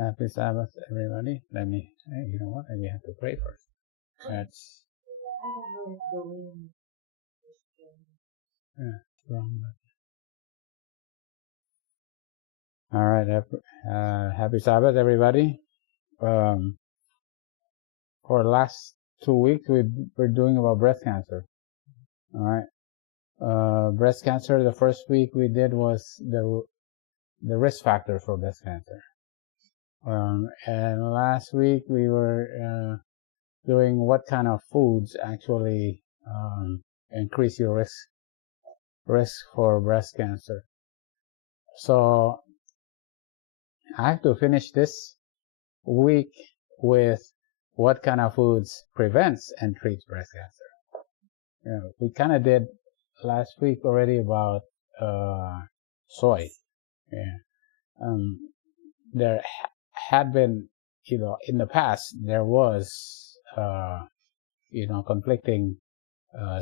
Happy Sabbath, everybody. You know what? We have to pray first. That's wrong. All right. Happy Sabbath, everybody. For the last 2 weeks, we're doing about breast cancer. All right. Breast cancer. The first week we did was the risk factors for breast cancer. And last week we were doing what kind of foods actually increase your risk for breast cancer. So I have to finish this week with what kind of foods prevents and treats breast cancer. We kind of did last week already about soy. There had been, in the past there was, conflicting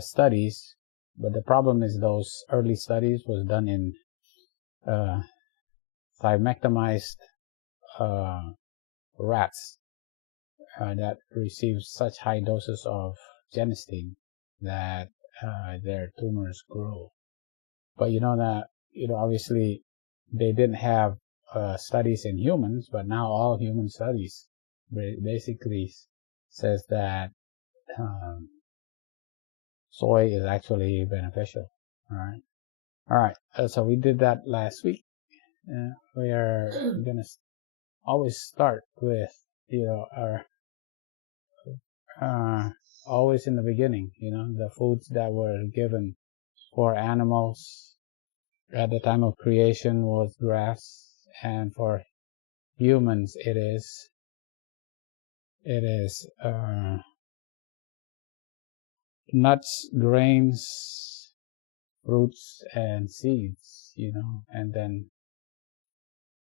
studies, but the problem is those early studies was done in thymectomized rats that received such high doses of genistein that their tumors grew. But obviously they didn't have studies in humans, but now all human studies basically says that soy is actually beneficial. All right. So we did that last week. We are gonna always start with our always in the beginning. The foods that were given for animals at the time of creation was grass, and for humans it is nuts, grains, fruits, and seeds. And then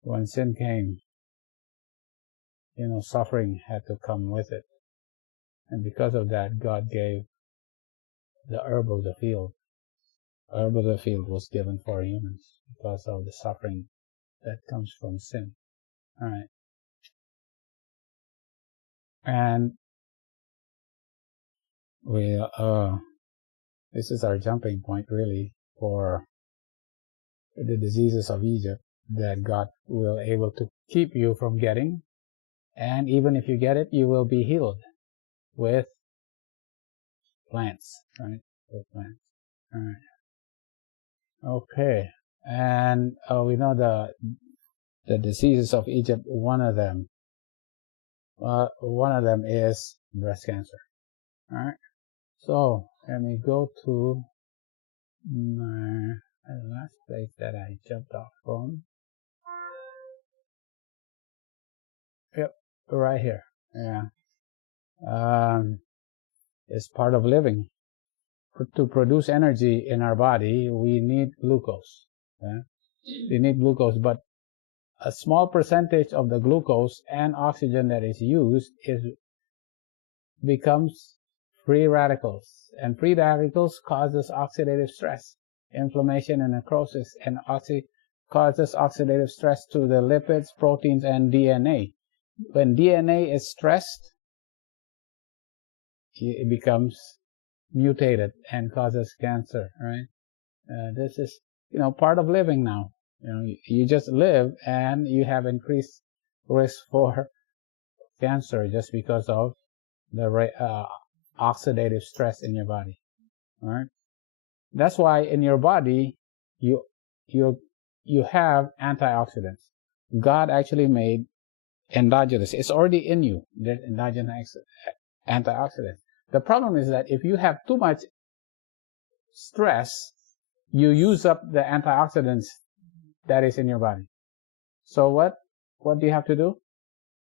when sin came, suffering had to come with it, and because of that, God gave the herb of the field. Herb of the field was given for humans because of the suffering that comes from sin. All right. And this is our jumping point really for the diseases of Egypt that God will able to keep you from getting, and even if you get it, you will be healed with plants, right? With plants. All right. Okay. And we know the diseases of Egypt. One of them is breast cancer. All right. So let me go to my last place that I jumped off from. Yep, right here. Yeah. It's part of living. To produce energy in our body, we need glucose. Yeah? We need glucose, but a small percentage of the glucose and oxygen that is used becomes free radicals, and free radicals causes oxidative stress, inflammation, and necrosis, and causes oxidative stress to the lipids, proteins, and DNA. When DNA is stressed, it becomes mutated and causes cancer, right? This is, part of living now. You just live and you have increased risk for cancer just because of the oxidative stress in your body. All right. That's why in your body you have antioxidants. God actually made endogenous. It's already in you. There's endogenous antioxidants. The problem is that if you have too much stress, you use up the antioxidants that is in your body. So what do you have to do?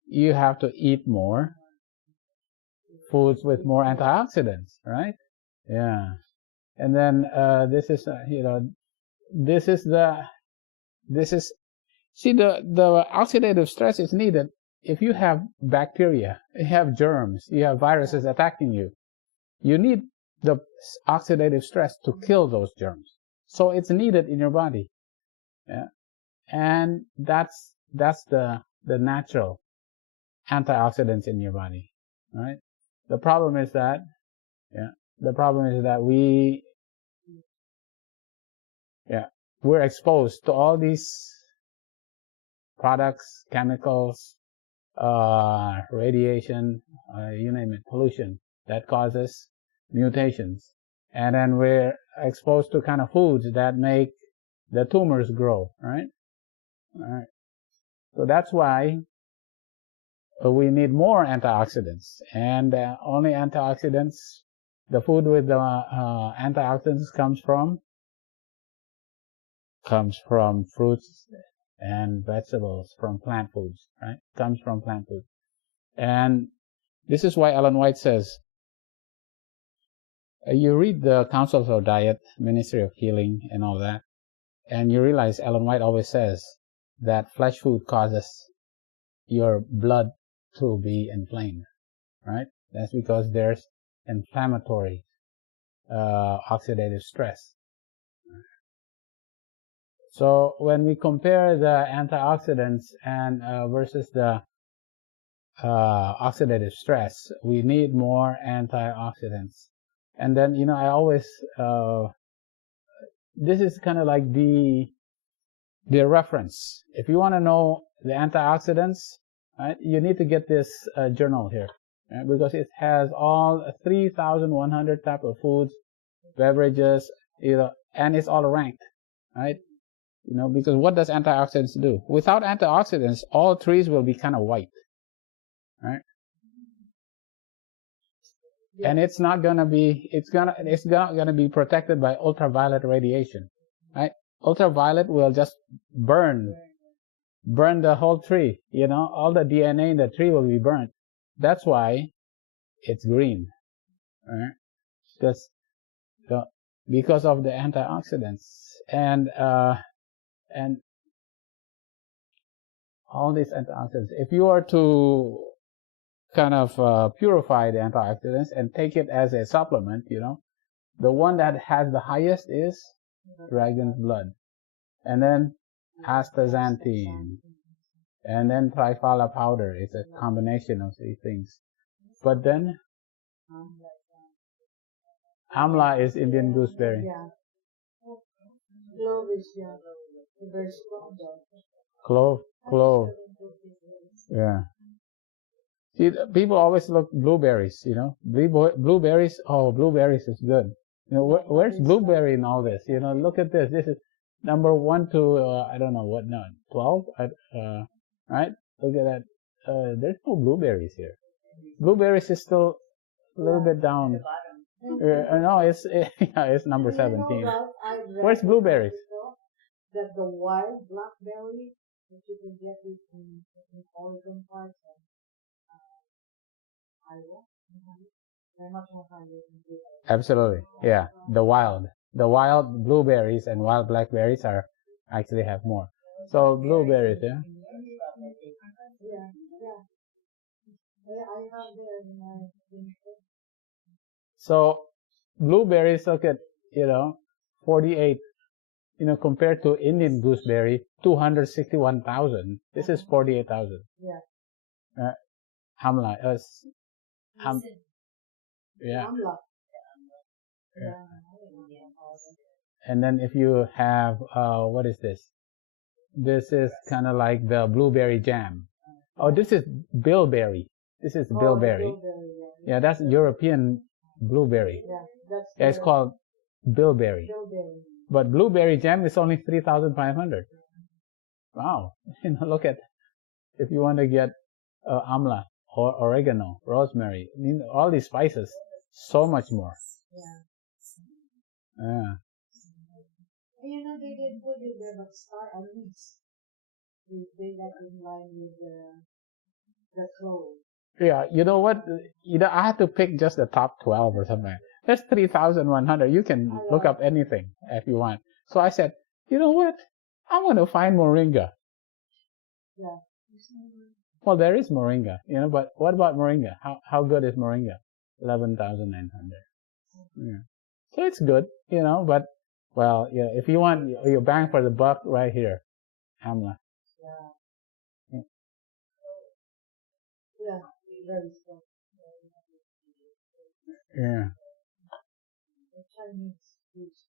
You have to eat more foods with more antioxidants, right? Yeah. And then this is the oxidative stress is needed if you have bacteria, you have germs, you have viruses attacking you. You need the oxidative stress to kill those germs. So it's needed in your body. Yeah. And that's the the natural antioxidants in your body, right? The problem is that, we're exposed to all these products, chemicals, radiation, you name it, pollution that causes mutations. And then we're exposed to kind of foods that make the tumors grow, right? All right. So that's why we need more antioxidants. And only antioxidants, the food with the antioxidants comes from fruits and vegetables, from plant foods, right? Comes from plant food. And this is why Ellen White says, you read the Councils of Diet, Ministry of Healing, and all that, and you realize Ellen White always says that flesh food causes your blood to be inflamed, right? That's because there's inflammatory oxidative stress. So when we compare the antioxidants and versus the oxidative stress, we need more antioxidants. And then, I always, this is kind of like the reference. If you want to know the antioxidants, right, you need to get this journal here, right, because it has all 3,100 type of foods, beverages, and it's all ranked, right? Because what does antioxidants do? Without antioxidants, all trees will be kind of white, right? Yeah. And it's not gonna be, it's not gonna be protected by ultraviolet radiation, right? Ultraviolet will just burn the whole tree, all the DNA in the tree will be burnt. That's why it's green, right? Because of the antioxidants and all these antioxidants. If you are to kind of purify the antioxidants and take it as a supplement, the one that has the highest is dragon's blood, and then astaxanthin, and then triphala powder. It's a combination of these things. But then amla is Indian gooseberry. Clove. Yeah. See, people always look blueberries, blueberries. Oh, blueberries is good. Where's blueberry in all this? Look at this. This is number 1 to, I don't know what, 12? Right? Look at that. There's no blueberries here. Blueberries is still a little bit down. No, it's number 17. Where's blueberries? That the wild blackberry that you can get it in Oregon parts and Iowa. They're much more higher than blueberries. Absolutely, yeah. The wild blueberries and wild blackberries actually have more. So blueberries, yeah. I have them in my. So blueberries, look at 48. Compared to Indian gooseberry, 261,000. This is 48,000. Yeah. Amla is. Yeah. Yeah. And then if you have, what is this? This is kind of like the blueberry jam. Oh, this is bilberry. This is bilberry. Yeah, that's European blueberry. Yeah, it's called bilberry. But blueberry jam is only 3,500. Wow. Look at, if you want to get amla or oregano, rosemary, all these spices, so much more. Yeah. They didn't put it there, but star anise. They got in line with the clove. Yeah, you know what? I had to pick just the top 12 or something. That's 3,100. You can look up anything if you want. So I said, you know what? I want to find moringa. Yeah. Well, there is moringa, but what about moringa? How good is moringa? 11,900. Yeah. So it's good, but, well, yeah, if you want your bang for the buck, right here, amla. Yeah. very strong. Yeah. The Chinese use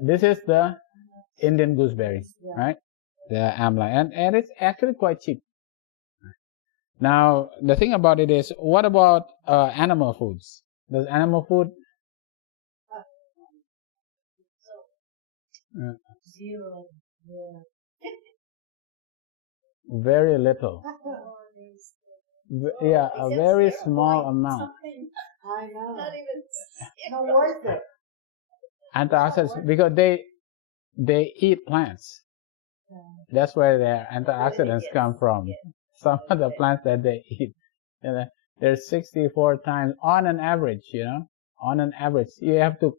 This is the Indian gooseberry, yeah. right? The amla, and it's actually quite cheap. Now the thing about it is, what about animal foods? Does animal food? Zero. Yeah. Very little. Yeah, a very small amount. I know. Not even. Not worth it. Antioxidants, because they eat plants. Yeah. That's where their antioxidants come from. Some of the plants that they eat. You know, there's 64 times on an average, you know, on an average. You have to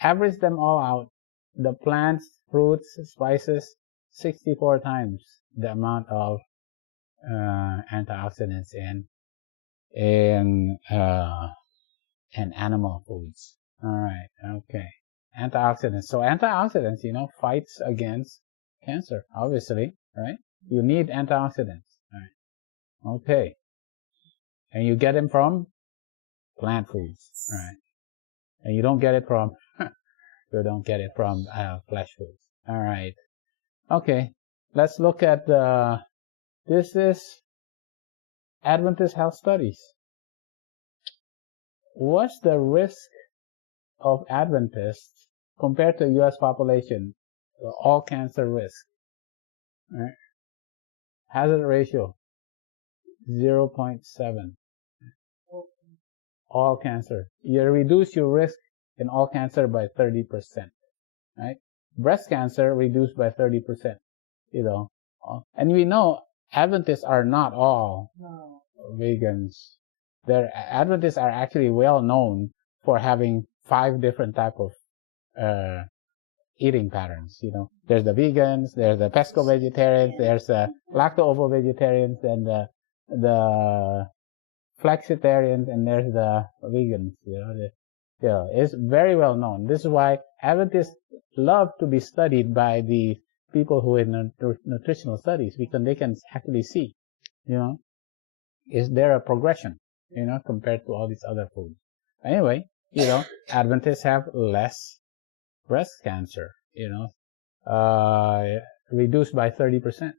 average them all out. The plants, fruits, spices, 64 times the amount of antioxidants in animal foods. All right, okay. Antioxidants. So antioxidants, you know, fights against cancer, obviously, right? You need antioxidants. All right. Okay. And you get them from plant foods. All right. And you don't get it from flesh foods. All right. Okay. Let's look at this is Adventist Health Studies. What's the risk of Adventists compared to U.S. population? All cancer risk. Right? Hazard ratio 0.7. All cancer. You reduce your risk in all cancer by 30%. Right? Breast cancer reduced by 30%. You know, and we know Adventists are not all vegans. Adventists are actually well known for having 5 different type of eating patterns. You know, there's the vegans, there's the pesco vegetarians, there's the lacto-ovo vegetarians, and the flexitarians, and there's the vegans. You know, it's very well known. This is why Adventists love to be studied by the people who in nutritional studies, because they can actually see, you know, is there a progression, you know, compared to all these other foods. Anyway, you know, Adventists have less breast cancer, you know, reduced by 30%.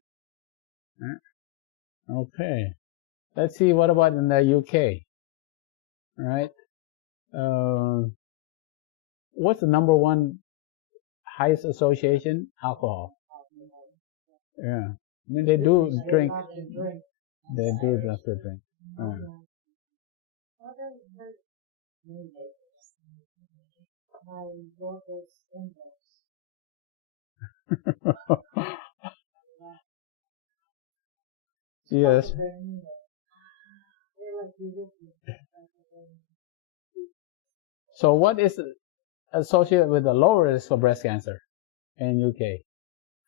Okay. Let's see, what about in the UK? All right. What's the number one highest association? Alcohol. Yeah. I mean, they do drink. They do just to drink. My daughter's indoles. Yes. So what is associated with the lower risk of breast cancer in UK?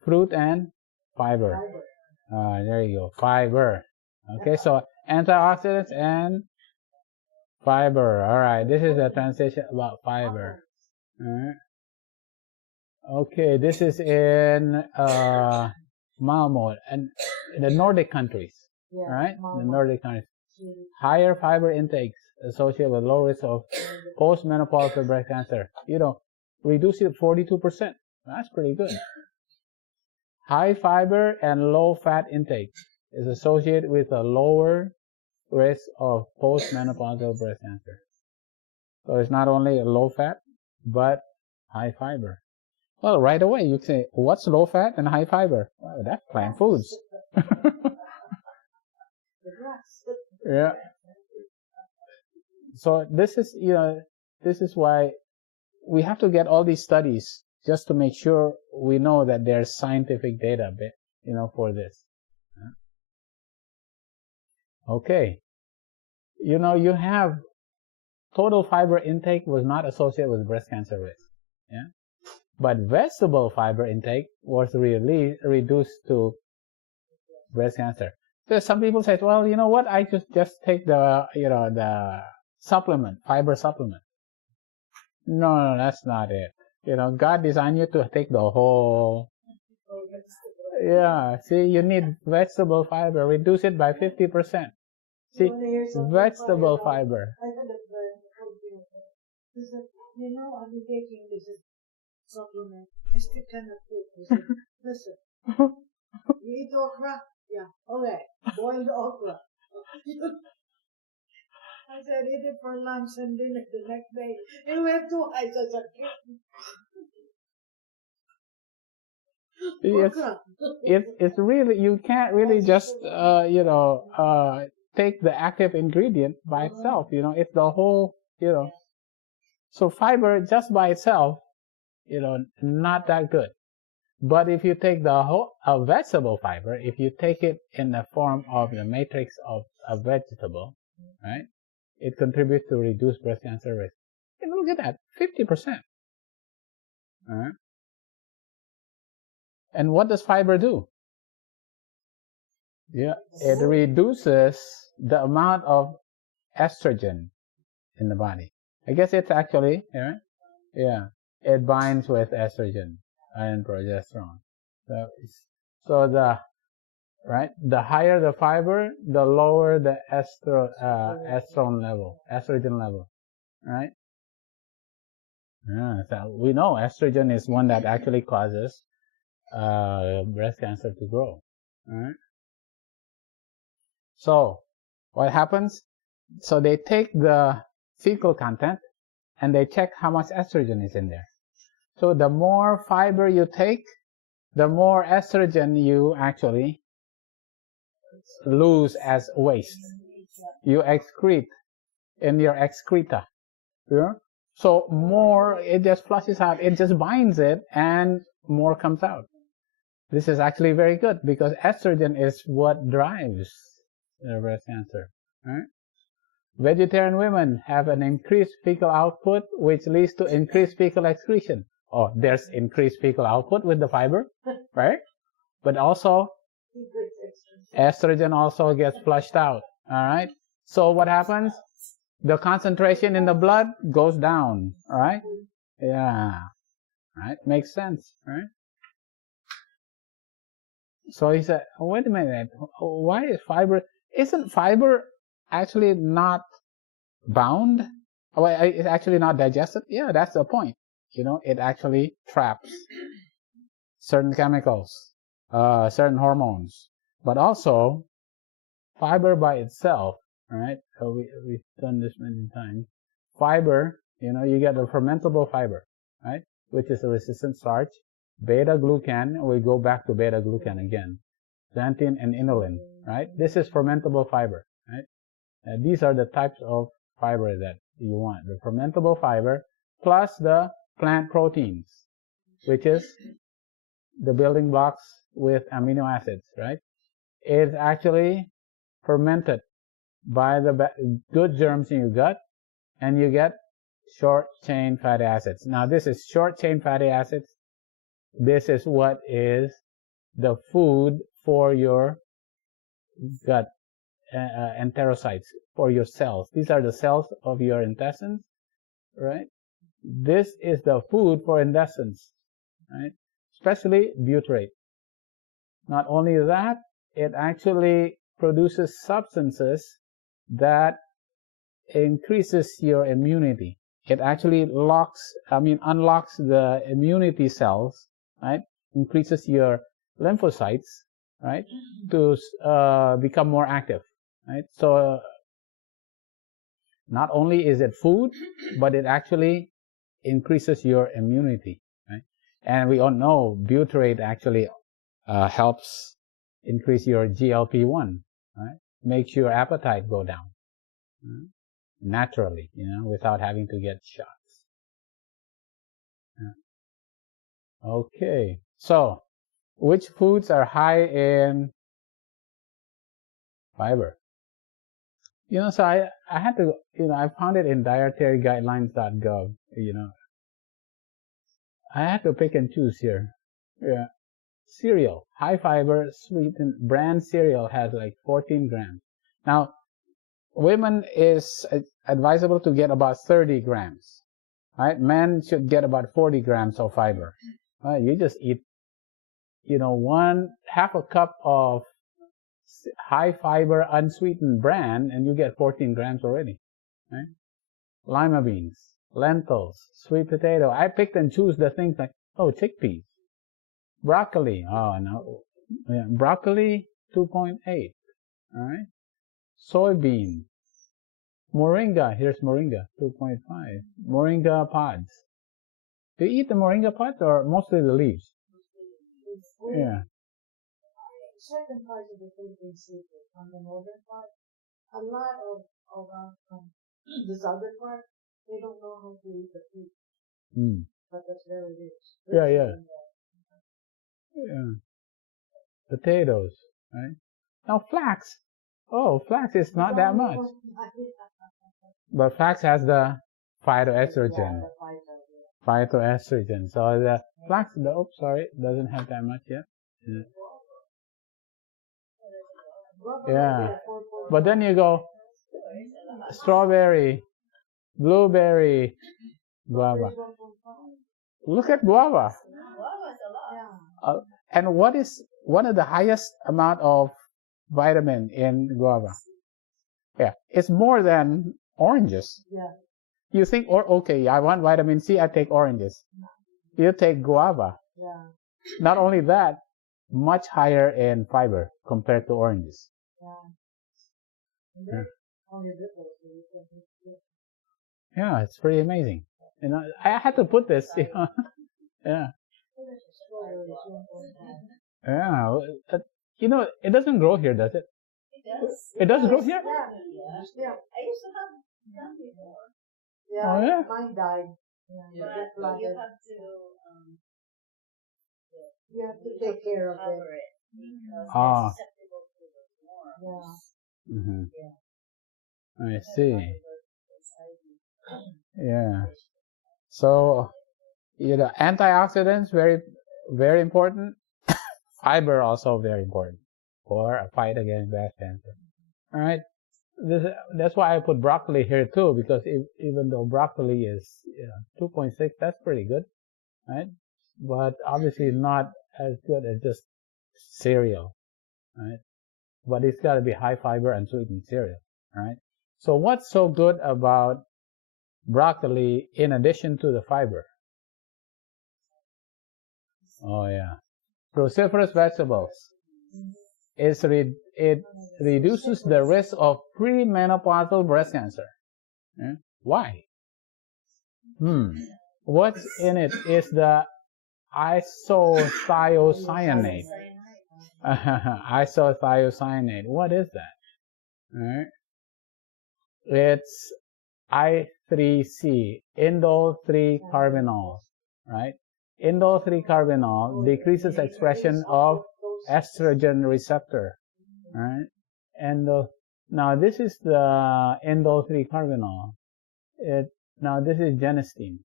Fruit and fiber. There you go. Fiber. Okay, so antioxidants and fiber. All right, this is a transition about fiber. All right. Okay, this is in Malmo and the Nordic countries. All right, the Nordic countries. Higher fiber intakes associated with low risk of postmenopausal breast cancer. You know, reduce it 42%. That's pretty good. High fiber and low fat intake is associated with a lower risk of postmenopausal breast cancer. So it's not only low fat, but high fiber. Well, right away you say, what's low fat and high fiber? Well, that's plant foods. Yeah. So this is, you know, this is why we have to get all these studies just to make sure we know that there's scientific data, you know, for this. Okay. You know, you have total fiber intake was not associated with breast cancer risk. Yeah. But vegetable fiber intake was really reduced to breast cancer. So some people say, well, you know what? I just take the, you know, the supplement, fiber supplement. No, that's not it. You know, God designed you to take the whole. Yeah. See, you need vegetable fiber. Reduce it by 50%. See, You wanna hear something vegetable funny, fiber. I had a friend who told me, he said, I've been taking this supplement. I still cannot cook. I said, listen, you eat okra? Yeah. Okay. Boil the okra. I said, eat it for lunch and dinner the next day. And we have 2 eyes as a kid. It's really, you can't really just, take the active ingredient by itself, it's the whole, So fiber just by itself, not that good. But if you take the whole vegetable fiber, if you take it in the form of the matrix of a vegetable, right, it contributes to reduce breast cancer risk. And look at that, 50%. All right. And what does fiber do? Yeah, it reduces the amount of estrogen in the body. I guess it's actually, it binds with estrogen and progesterone. So the higher the fiber, the lower the estrogen level, right? Yeah, so we know estrogen is one that actually causes breast cancer to grow, right? So what happens? So they take the fecal content and they check how much estrogen is in there. So the more fiber you take, the more estrogen you actually lose as waste. You excrete in your excreta. Yeah? So more, it just flushes out, it just binds it, and more comes out. This is actually very good because estrogen is what drives breast cancer. Right? Vegetarian women have an increased fecal output, which leads to increased fecal excretion. Oh, there's increased fecal output with the fiber, right? But also, estrogen also gets flushed out, all right? So what happens? The concentration in the blood goes down, all right? Yeah, right? Makes sense, right? So he said, wait a minute, why is fiber, isn't fiber actually not bound? Oh, it's actually not digested? Yeah, that's the point. It actually traps certain chemicals, certain hormones, but also fiber by itself, right? So we've done this many times. Fiber, you get the fermentable fiber, right? Which is a resistant starch, beta-glucan, we go back to beta-glucan again, xanthine and inulin, right? This is fermentable fiber, right? These are the types of fiber that you want. The fermentable fiber plus the plant proteins, which is the building blocks with amino acids, right? It's actually fermented by the good germs in your gut, and you get short-chain fatty acids. Now, this is short-chain fatty acids. This is what is the food for your gut enterocytes, for your cells. These are the cells of your intestines, right? This is the food for intestines, right? Especially butyrate. Not only that, it actually produces substances that increases your immunity. It actually unlocks the immunity cells, right? Increases your lymphocytes, right? To become more active, right? So not only is it food, but it actually increases your immunity, right? And we all know butyrate actually helps increase your GLP-1, right? Makes your appetite go down, right? Naturally, without having to get shots. Yeah. Okay, so which foods are high in fiber? So I had to, I found it in dietaryguidelines.gov, I had to pick and choose here. Yeah. Cereal, high fiber, sweetened brand cereal has like 14 grams. Now, women is advisable to get about 30 grams. Right? Men should get about 40 grams of fiber. You just eat, half a cup of high fiber unsweetened bran, and you get 14 grams already. Right? Lima beans, lentils, sweet potato. I picked and choose the things like, oh, chickpeas, broccoli. Oh, no. Yeah, broccoli, 2.8. All right. Soybean. Moringa. Here's moringa, 2.5. Moringa pods. Do you eat the moringa pods or mostly the leaves? Yeah. Certain parts of the Philippines, on the northern part, a lot of the southern part, they don't know how to eat the fruit. But that's very rich. Yeah. Potatoes, right? Now flax. Oh, flax is not that much. But flax has the phytoestrogen. Phytoestrogen. So the flax, doesn't have that much yet. Yeah. But then you go strawberry, blueberry, guava. Look at guava. And what is one of the highest amount of vitamin in guava? Yeah, it's more than oranges. Yeah. You think, okay, I want vitamin C, I take oranges. You take guava. Yeah. Not only that, much higher in fiber compared to oranges. Yeah, it's pretty amazing. You know, I had to put this. Yeah. Yeah. You know, it doesn't grow here, does it? It does. It does grow here? Yeah. I used to have done before. Yeah. Oh, yeah? Mine died. But you have to take care of cover it. Because Ah. it's susceptible to the worms. Yeah. Mm-hmm. Yeah. I see. Yeah. So, you know, antioxidants, very, very important. Fiber also very important for a fight against breast cancer. All right. That's why I put broccoli here too, because even though broccoli is 2.6, that's pretty good, right? But obviously not as good as just cereal, right? But it's got to be high fiber and sweetened cereal, right? So what's so good about broccoli in addition to the fiber? Oh yeah, cruciferous vegetables. It reduces the risk of premenopausal breast cancer. Yeah? Why? What's in it is the isothiocyanate. Isothiocyanate. What is that? Right? It's I3C, indole 3 carbinol, right? Indole 3 carbinol decreases expression of estrogen receptor, right? And now this is the indole 3 carbinol. Now this is genistein.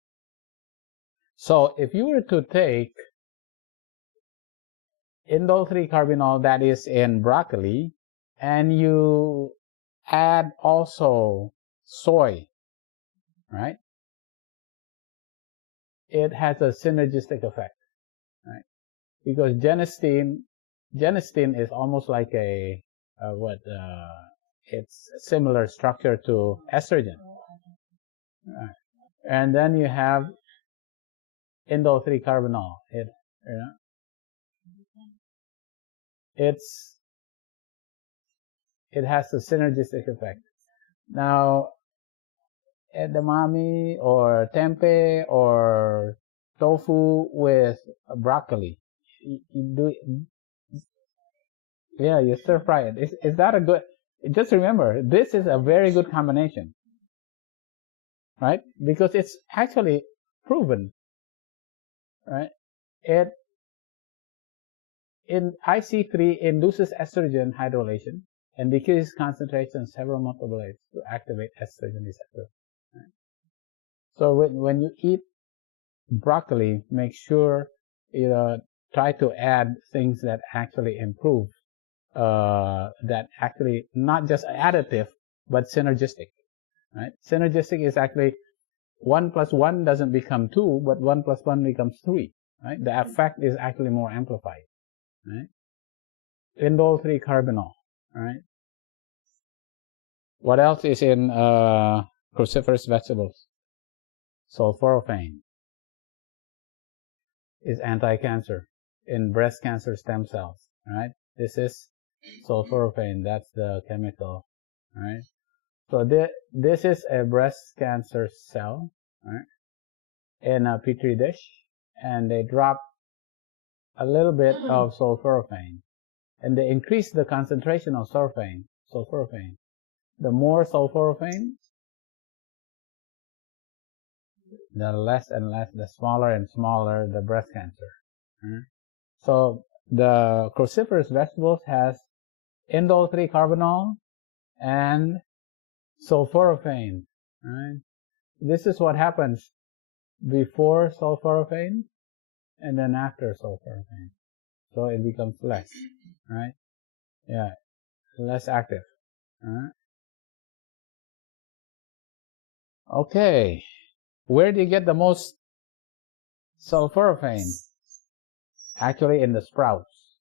So if you were to take indole 3 carbinol that is in broccoli, and you add also soy, right? It has a synergistic effect, right? Because genistein is almost like it's a similar structure to estrogen. Right. And then you have indole 3 carbinol. It has a synergistic effect. Now, edamame or tempeh or tofu with broccoli, you stir fry it. Is that a good? Just remember, this is a very good combination, right? Because it's actually proven, right? IC3 induces estrogen hydrolation and decreases concentration in several metabolites to activate estrogen receptor. Right? So when you eat broccoli, make sure try to add things that actually improve, that actually not just additive but synergistic. Right? Synergistic is actually 1 + 1 doesn't become 2, but 1 + 1 becomes 3. Right? The effect is actually more amplified. Right? Indole 3 carbinol. right? What else is in cruciferous vegetables? Sulfurophane is anti-cancer in breast cancer stem cells, right? This is sulfurophane. That's the chemical, right? So this is a breast cancer cell, right, in a petri dish, and they drop a little bit of sulforaphane, and they increase the concentration of sulforaphane. The more sulforaphane, the less and less, the smaller and smaller the breast cancer. Right? So the cruciferous vegetables has indole 3 carbinol and sulforaphane. Right? This is what happens before sulforaphane and then after sulforaphane. So it becomes less, right? Yeah, less active. Right? Okay, where do you get the most sulforaphane? Actually, in the sprouts.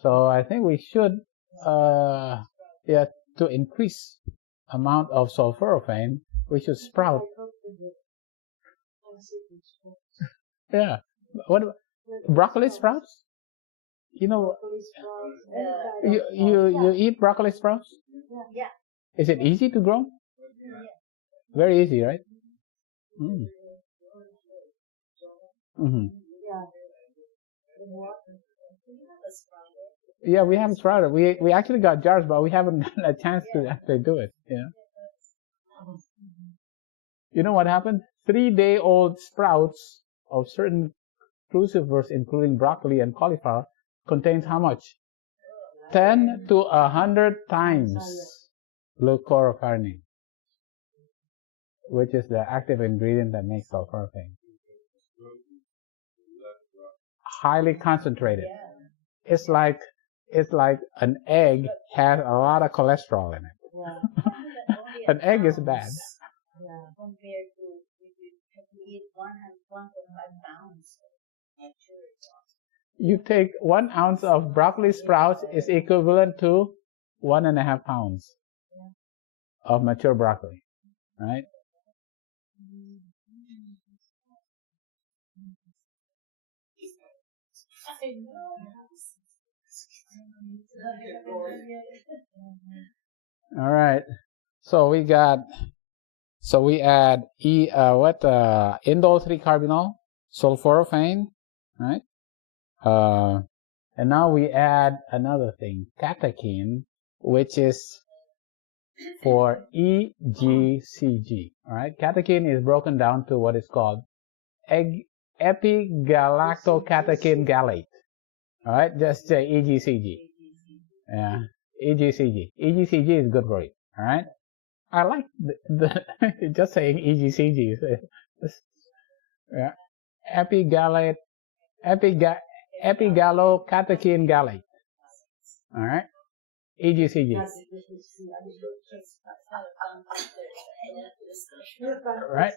So I think we should, to increase amount of sulforaphane, we should sprout. Yeah. What about broccoli sprouts? You know, you eat broccoli sprouts? Yeah. Is it easy to grow? Very easy, right? Mm. Mm-hmm. Yeah, we haven't sprouted. We actually got jars, but we haven't gotten a chance to actually do it. Yeah. You know what happened? 3-day-old sprouts of certain crucifers, including broccoli and cauliflower, contains how much? 10 to 100 times glucorophane, which is the active ingredient that makes sulforaphane. Highly concentrated. It's like an egg has a lot of cholesterol in it. An egg is bad. Compared to if you eat 1.5 pounds. You take 1 ounce of broccoli sprouts is equivalent to 1.5 pounds of mature broccoli, right? All right. So we add indole 3 carbinol, sulforaphane, right? And now we add another thing, catechin, which is for EGCG. All right. Catechin is broken down to what is called epigalactocatechin gallate. All right. Just say EGCG. Yeah. EGCG. EGCG is good for you. All right. I like just saying EGCG. Yeah. Epigallocatechin gallate. All right. EGCG. Right.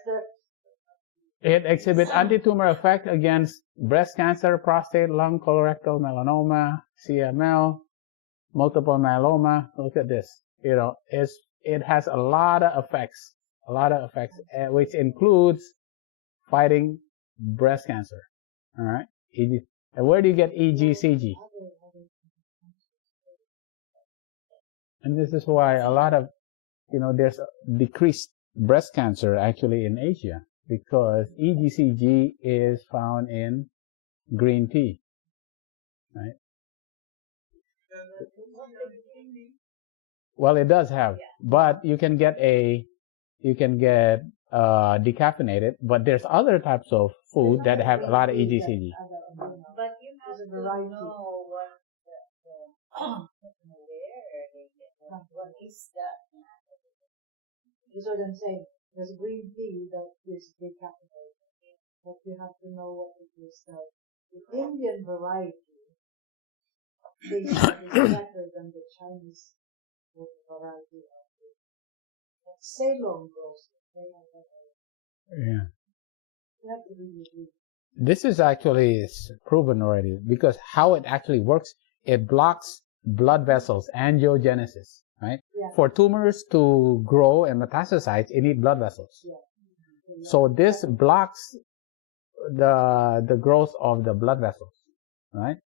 It exhibits anti-tumor effect against breast cancer, prostate, lung, colorectal, melanoma, CML, multiple myeloma. Look at this. You know, it has a lot of effects, which includes fighting breast cancer. All right. And where do you get EGCG? And this is why a lot of, there's decreased breast cancer actually in Asia, because EGCG is found in green tea, right? Well, it does have, but you can get decaffeinated, but there's other types of food that have a lot of EGCG. But you have to know what is that? That's what I'm saying. There's green tea that is decaffeinated, but you have to know what it is. The Indian variety is better than the Chinese variety of it. Ceylon grows it. Yeah. You have to really do. This is actually proven already, because how it actually works, it blocks blood vessels, angiogenesis, right? Yeah. For tumors to grow and metastasize, you need blood vessels. Yeah. So this blocks the growth of the blood vessels, right?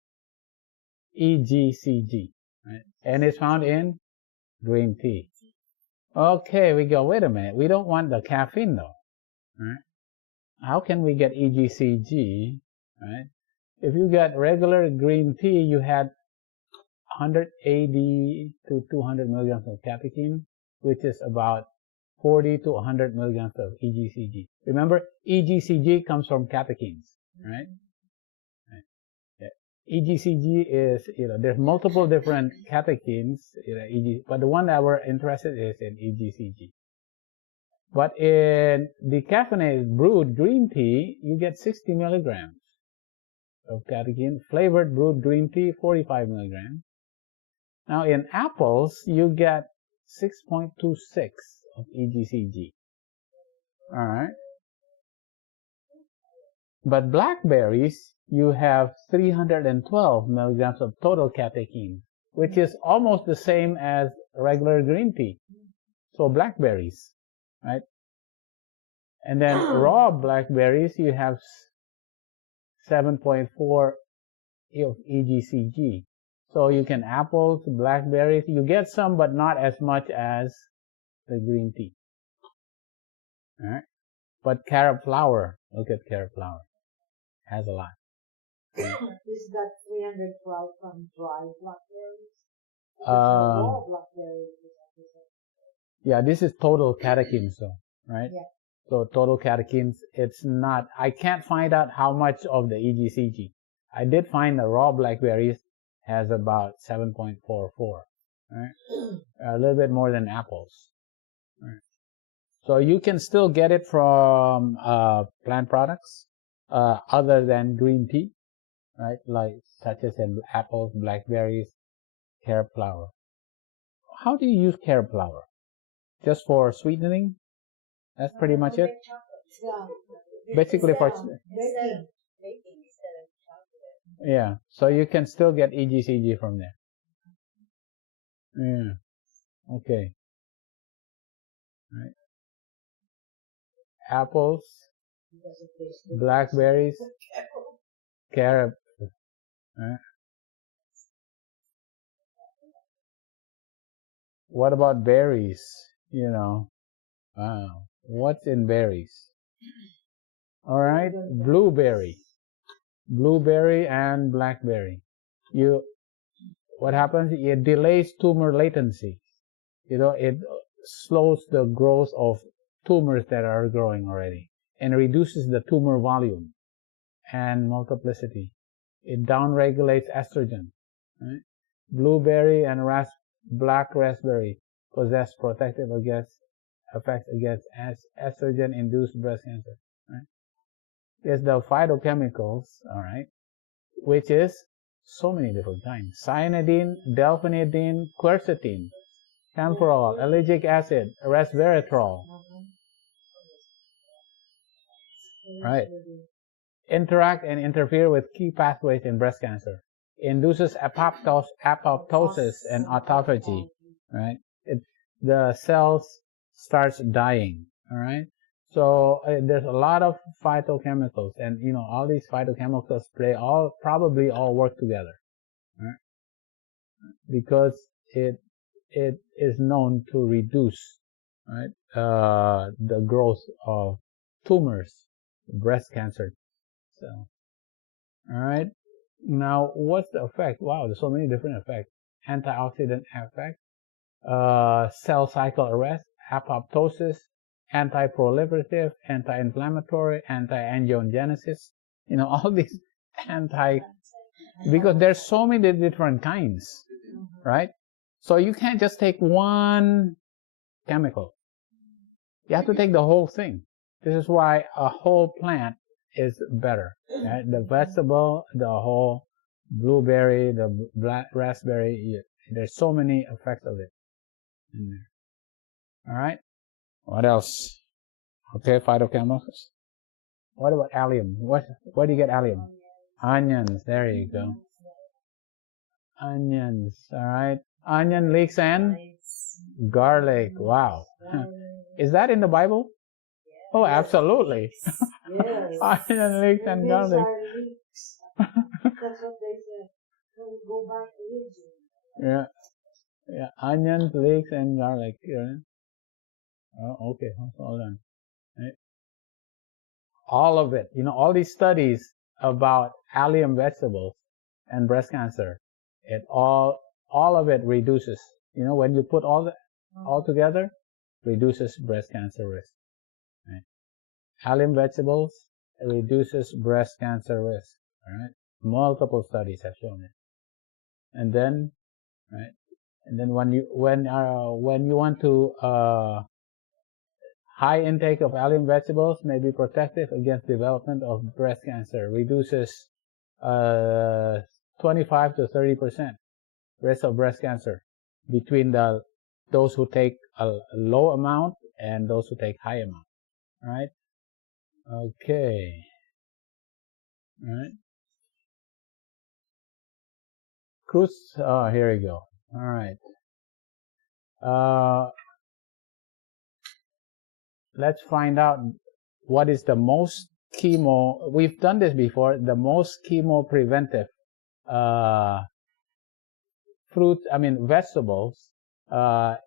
EGCG, right? And it's found in green tea. Okay, we go, wait a minute, we don't want the caffeine though, right? How can we get EGCG, right? If you get regular green tea, you had 180 to 200 milligrams of catechin, which is about 40 to 100 milligrams of EGCG. Remember, EGCG comes from catechins, right? EGCG is, there's multiple different catechins, but the one that we're interested in is in EGCG. But in decaffeinated brewed green tea, you get 60 milligrams of catechin. Flavored brewed green tea, 45 milligrams. Now in apples, you get 6.26 of EGCG. Alright. But blackberries, you have 312 milligrams of total catechin, which is almost the same as regular green tea. So blackberries, right? And then raw blackberries, you have 7.4 of EGCG. So you can apples, blackberries, you get some, but not as much as the green tea. All right. But carob flower, look at carob flower, has a lot. Is that 312 from dry blackberries? Uh, Raw blackberries. Yeah, this is total catechins, though, right? Yeah. So total catechins, it's not, I can't find out how much of the EGCG. I did find the raw blackberries has about 7.44, right? A little bit more than apples. Right. So you can still get it from plant products other than green tea, right? Like such as in apples, blackberries, carob flower. How do you use carob flower? Just for sweetening? That's pretty much it. Yeah. Basically for baking. Baking instead of chocolate. yeah. So you can still get EGCG from there. Yeah. Okay. Right. Apples, blackberries, carob. Right. What about berries? Wow. What's in berries? All right. Blueberry and blackberry. What happens? It delays tumor latency. It slows the growth of tumors that are growing already and reduces the tumor volume and multiplicity. It downregulates estrogen. Right? Blueberry and black raspberry possess protective effects against estrogen-induced breast cancer. Right? There's the phytochemicals, all right, which is so many different kinds. Cyanidin, delphinidin, quercetin, camphorol, ellagic acid, resveratrol. Right. Interact and interfere with key pathways in breast cancer. Induces apoptosis and autophagy. Right. The cells starts dying. All right. So there's a lot of phytochemicals, and all these phytochemicals probably all work together, right? Because it is known to reduce, right, the growth of tumors, breast cancer. So, all right. Now, what's the effect? Wow, there's so many different effects. Antioxidant effect, cell cycle arrest, apoptosis, anti-proliferative, anti-inflammatory, anti-angiogenesis. All these because there's so many different kinds, right? So you can't just take one chemical. You have to take the whole thing. This is why a whole plant is better. Right? The vegetable, the whole blueberry, the black raspberry, there's so many effects of it in there. All right. What else? Okay, phytochemicals. What about allium? Where do you get allium? Onions. There you go. onions. All right. Onion, leeks, and garlic. Wow. Is that in the Bible? Oh, absolutely. Yes. Onion, leeks, and These garlic. are leeks. That's what they said. When we go back to Egypt. Yeah. Yeah. Onions, leeks, and garlic. Yeah. Oh, okay. Hold on. Right. All of it. All these studies about allium vegetables and breast cancer, all of it reduces. When you put all together, reduces breast cancer risk. Right? Allium vegetables reduces breast cancer risk. All right, multiple studies have shown it. And then, right, and then when you want to high intake of allium vegetables may be protective against development of breast cancer. Reduces 25 to 30% risk of breast cancer between those who take a low amount and those who take high amount. All right. Okay. All right. Here we go. All right. Let's find out what is the most chemo. We've done this before. The most chemo preventive vegetables that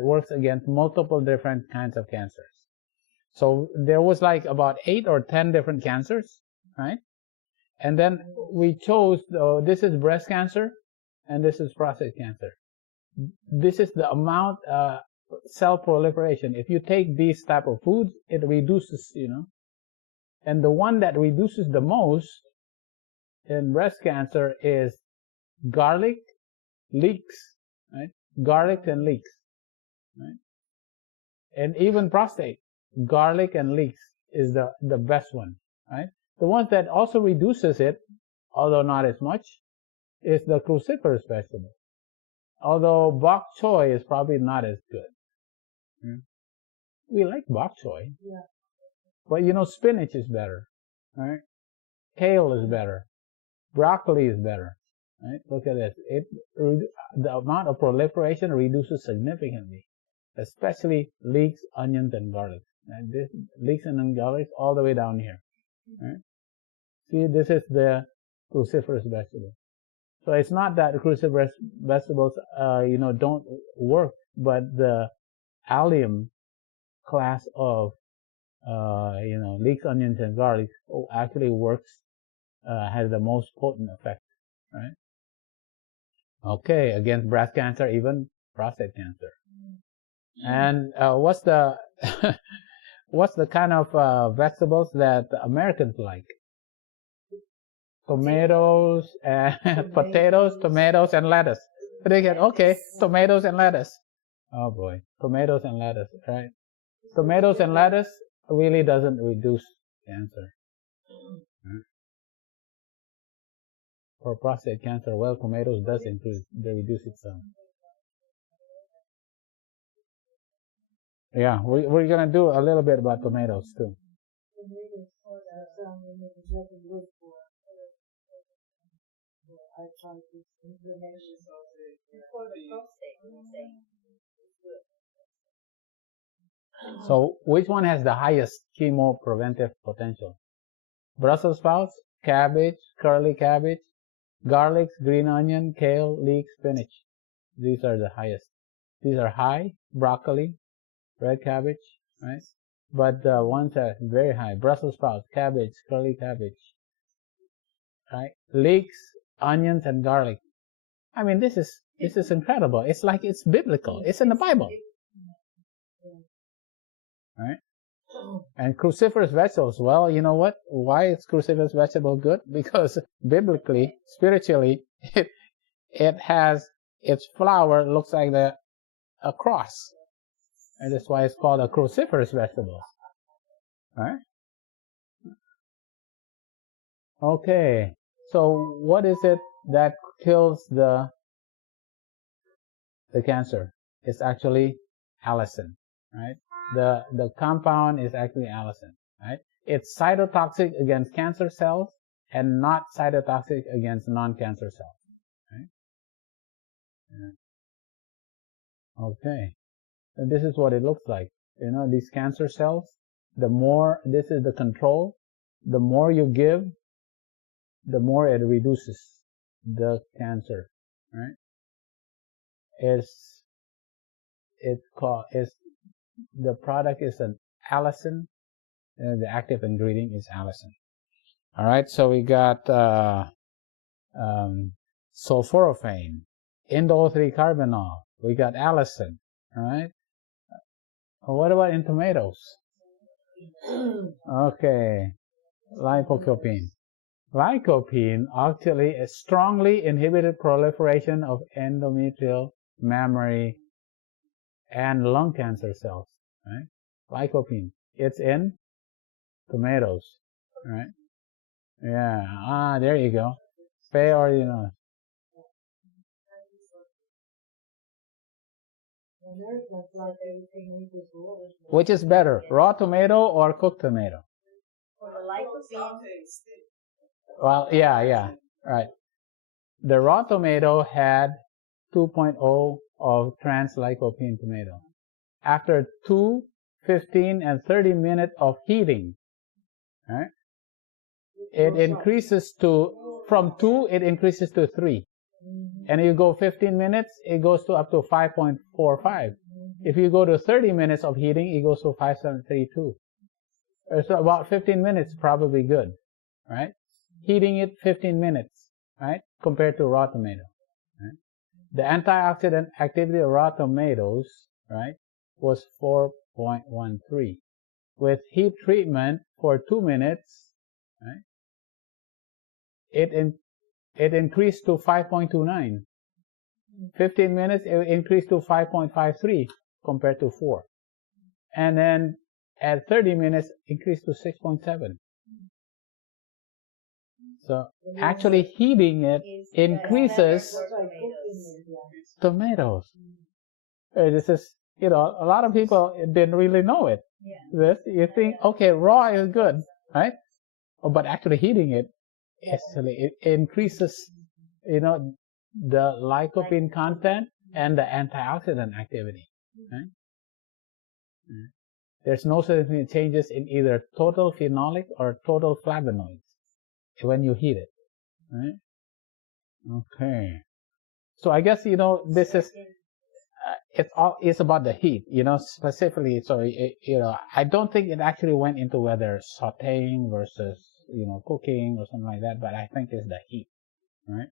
works against multiple different kinds of cancers. So there was like about 8 or 10 different cancers, right? And then we chose, this is breast cancer and this is prostate cancer. This is the amount cell proliferation. If you take these type of foods, it reduces, and the one that reduces the most in breast cancer is garlic, leeks, right? Garlic and leeks, right? And even prostate, garlic and leeks is the best one, right? The ones that also reduces it, although not as much, is the cruciferous vegetable. Although bok choy is probably not as good. We like bok choy. Yeah. But spinach is better, right? Kale is better. Broccoli is better, right? Look at this. The amount of proliferation reduces significantly, especially leeks, onions, and garlic. And this leeks and garlic all the way down here. Right? See, this is the cruciferous vegetable. So it's not that cruciferous vegetables, don't work, but the allium class of, leeks, onions, and garlic actually works, has the most potent effect, right? Okay, against breast cancer, even prostate cancer. And what's the kind of vegetables that Americans like? Tomatoes and potatoes, tomatoes and lettuce. Okay, tomatoes and lettuce. Oh boy, tomatoes and lettuce, right? Tomatoes and lettuce really doesn't reduce cancer. For prostate cancer, well, tomatoes does reduce it some. Yeah, we're gonna do a little bit about tomatoes too. So, which one has the highest chemo preventive potential? Brussels sprouts, cabbage, curly cabbage, garlic, green onion, kale, leek, spinach. These are the highest. These are high. Broccoli, red cabbage, right? But the ones that are very high, Brussels sprouts, cabbage, curly cabbage, right? Leeks, onions, and garlic. I mean, this is incredible. It's like it's biblical. It's in the Bible. Right? And cruciferous vegetables, well, you know what? Why is cruciferous vegetable good? Because biblically, spiritually, it has, its flower looks like a cross. And that's why it's called a cruciferous vegetable. Right? Okay. So what is it that kills the cancer? It's actually allicin, right? The compound is actually allicin, right? It's cytotoxic against cancer cells and not cytotoxic against non-cancer cells. Right? Yeah. Okay. And this is what it looks like. These cancer cells, the more, this is the control, the more you give, the more it reduces the cancer, right? The product is an allicin, the active ingredient is allicin. All right, so we got sulfurophane, indole 3-carbinol, we got allicin, all right? What about in tomatoes? Okay, lycopene. Lycopene actually strongly inhibited proliferation of endometrial, mammary, and lung cancer cells, right? Lycopene. It's in tomatoes, right? Yeah. There you go. Which is better, raw tomato or cooked tomato? Well, yeah, right. The raw tomato had 2.0 of trans lycopene tomato. After 2, 15, and 30 minutes of heating, right, it increases from 2, it increases to 3. And you go 15 minutes, it goes to up to 5.45. If you go to 30 minutes of heating, it goes to 5.32. So about 15 minutes, probably good, right? Heating it 15 minutes, right, compared to raw tomato. Right? The antioxidant activity of raw tomatoes, right, was 4.13. With heat treatment for 2 minutes, right, it increased to 5.29. 15 minutes, it increased to 5.53 compared to 4. And then at 30 minutes, increased to 6.7. So actually heating it increases tomatoes. This is, a lot of people didn't really know it. You think, okay, raw is good, right? But actually heating it, it increases, the lycopene content and the antioxidant activity. Right? There's no significant changes in either total phenolic or total flavonoids when you heat it. Right? Okay. So I guess, this is, it's about the heat, specifically. So, I don't think it actually went into whether sauteing versus, cooking or something like that, but I think it's the heat, right?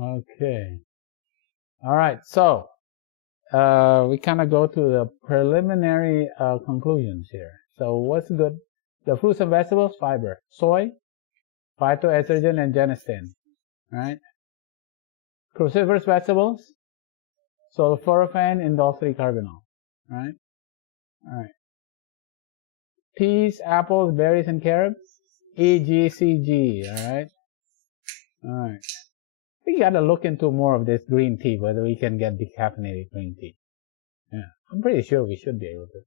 Okay. All right. So, we kind of go to the preliminary conclusions here. So what's good? The fruits and vegetables, fiber. Soy, phytoestrogen, and genistein, right? Cruciferous vegetables, sulforaphane, indole 3-carbinol, right? All right. Peas, apples, berries, and carrots, EGCG, all right? All right. We got to look into more of this green tea, whether we can get decaffeinated green tea. Yeah, I'm pretty sure we should be able to.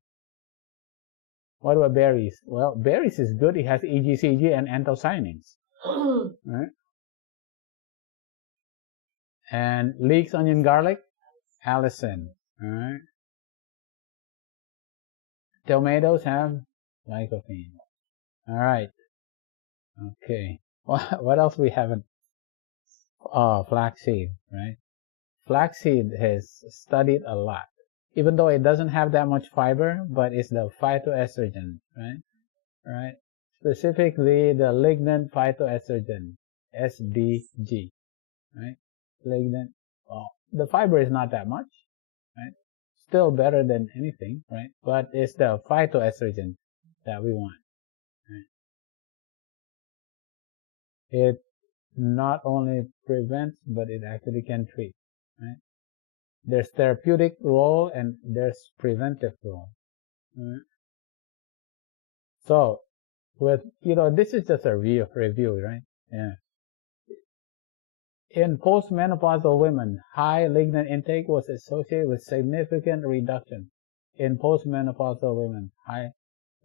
What about berries? Well, berries is good. It has EGCG and anthocyanins. Right? And leeks, onion, garlic, allicin. Right? Tomatoes have lycopene. All right. Okay. What else we haven't? Oh, flaxseed, right? Flaxseed has studied a lot. Even though it doesn't have that much fiber, but it's the phytoestrogen, right? Right? Specifically, the lignin phytoestrogen, SDG, right? Lignin. Well, the fiber is not that much, right? Still better than anything, right? But it's the phytoestrogen that we want, right? It not only prevents, but it actually can treat, right? There's therapeutic role and there's preventive role, right? So, this is just a review, right? Yeah. In postmenopausal women, high lignin intake was associated with significant reduction in postmenopausal women, high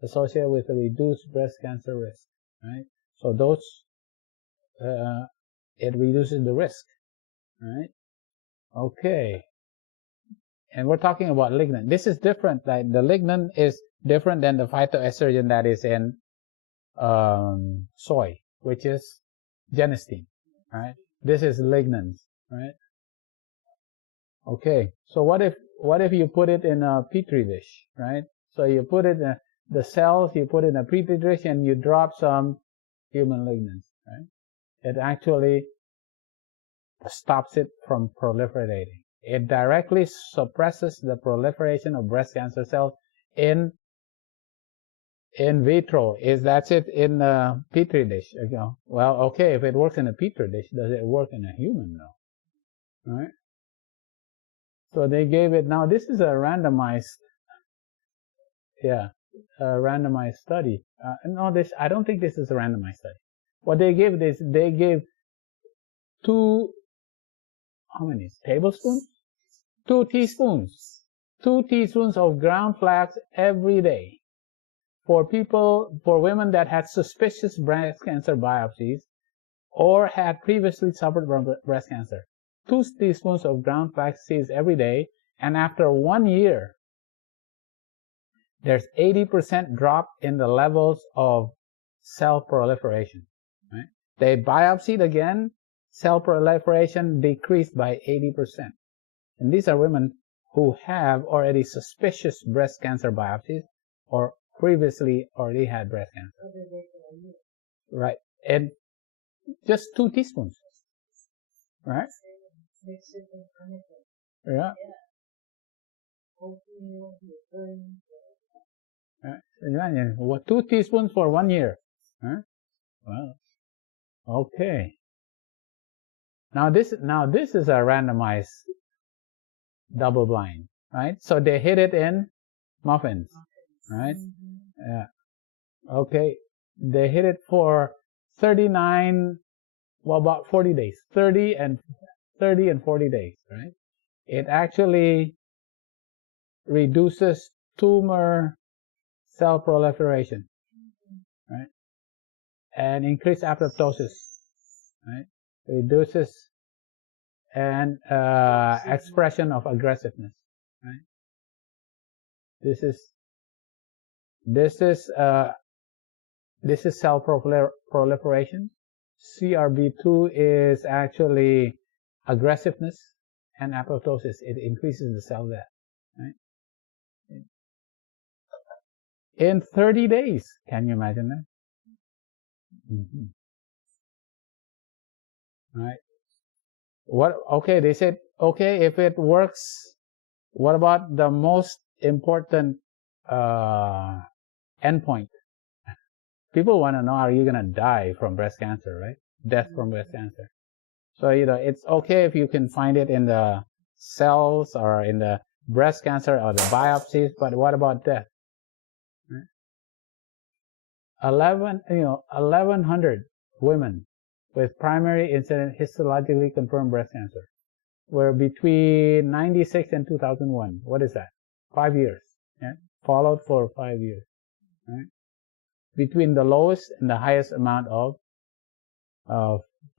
associated with a reduced breast cancer risk, right? So those, it reduces the risk, right? Okay. And we're talking about lignin. This is different. Like the lignin is different than the phytoestrogen that is in soy, which is genistein, right? This is lignans, right? Okay. So what if you put it in a petri dish, right? So you put it in the cells, you put it in a petri dish, and you drop some human lignans, right? It actually stops it from proliferating. It directly suppresses the proliferation of breast cancer cells in vitro. That's it in a petri dish. You know? Well, okay, if it works in a petri dish, does it work in a human though? Right? So they gave it. Now this is a randomized, a randomized study. No, I don't think this is a randomized study. What they gave they gave how many tablespoons? 2 teaspoons. 2 teaspoons of ground flax every day for women that had suspicious breast cancer biopsies or had previously suffered from breast cancer. 2 teaspoons of ground flax seeds every day, and after 1 year, there's 80% drop in the levels of cell proliferation. Right? They biopsied again, cell proliferation decreased by 80%. And these are women who have already suspicious breast cancer biopsies or previously already had breast cancer. Right. And just 2 teaspoons. Right? Yeah. Right. What, 2 teaspoons for 1 year? Huh? Well, okay. Now this is a randomized double blind, right? So they hid it in muffins, right? Yeah. Okay. They hid it for 40 days, 30 and 40 days, right? It actually reduces tumor cell proliferation, right? And increased apoptosis, right? Reduces and expression of aggressiveness, right? This is cell proliferation. CRB2 is actually aggressiveness and apoptosis. It increases the cell death, right? In 30 days. Can you imagine that? Mm-hmm. Right. Okay, they said, okay, if it works, what about the most important endpoint? People want to know, are you going to die from breast cancer, right? Death from breast cancer. So, it's okay if you can find it in the cells or in the breast cancer or the biopsies, but what about death? Right? 1,100 women with primary incident histologically confirmed breast cancer were between 96 and 2001. What is that? 5 years. Yeah? Followed for 5 years. Right? Between the lowest and the highest amount of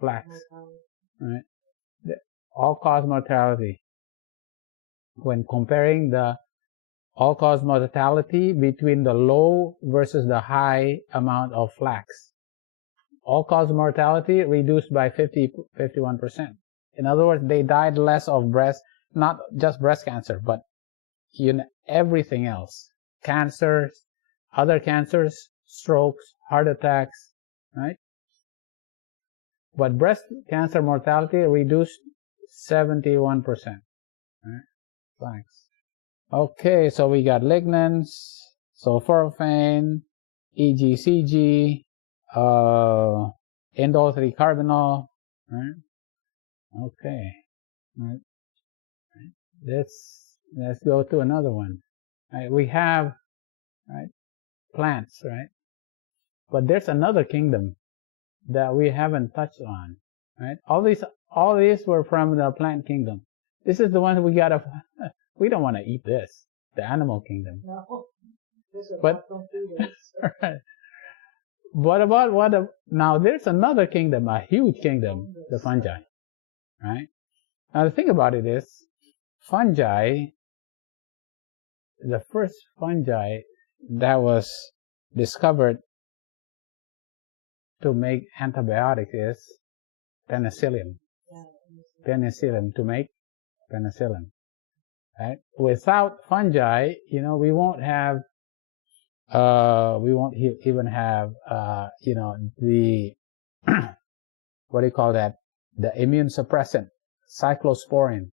flax. Right? The all-cause mortality. When comparing the all-cause mortality between the low versus the high amount of flax. All-cause mortality reduced by 51%. In other words, they died less of not just breast cancer, but everything else. Cancers, other cancers, strokes, heart attacks, right? But breast cancer mortality reduced 71%. Right? Thanks. Okay, so we got lignans, sulfurophane, EGCG, indole 3 carbinol, right? Okay, right. Let's go to another one. Right? We have plants, right? But there's another kingdom that we haven't touched on, right? All these were from the plant kingdom. This is the one we don't want to eat this, the animal kingdom. No. But what about now? There's another kingdom, a huge kingdom, the fungi, right? Now the thing about it is, fungi, the first fungi that was discovered to make antibiotics is penicillin. Penicillin, to make penicillin, right? Without fungi, we won't have, even have, the, what do you call that? The immune suppressant, cyclosporin,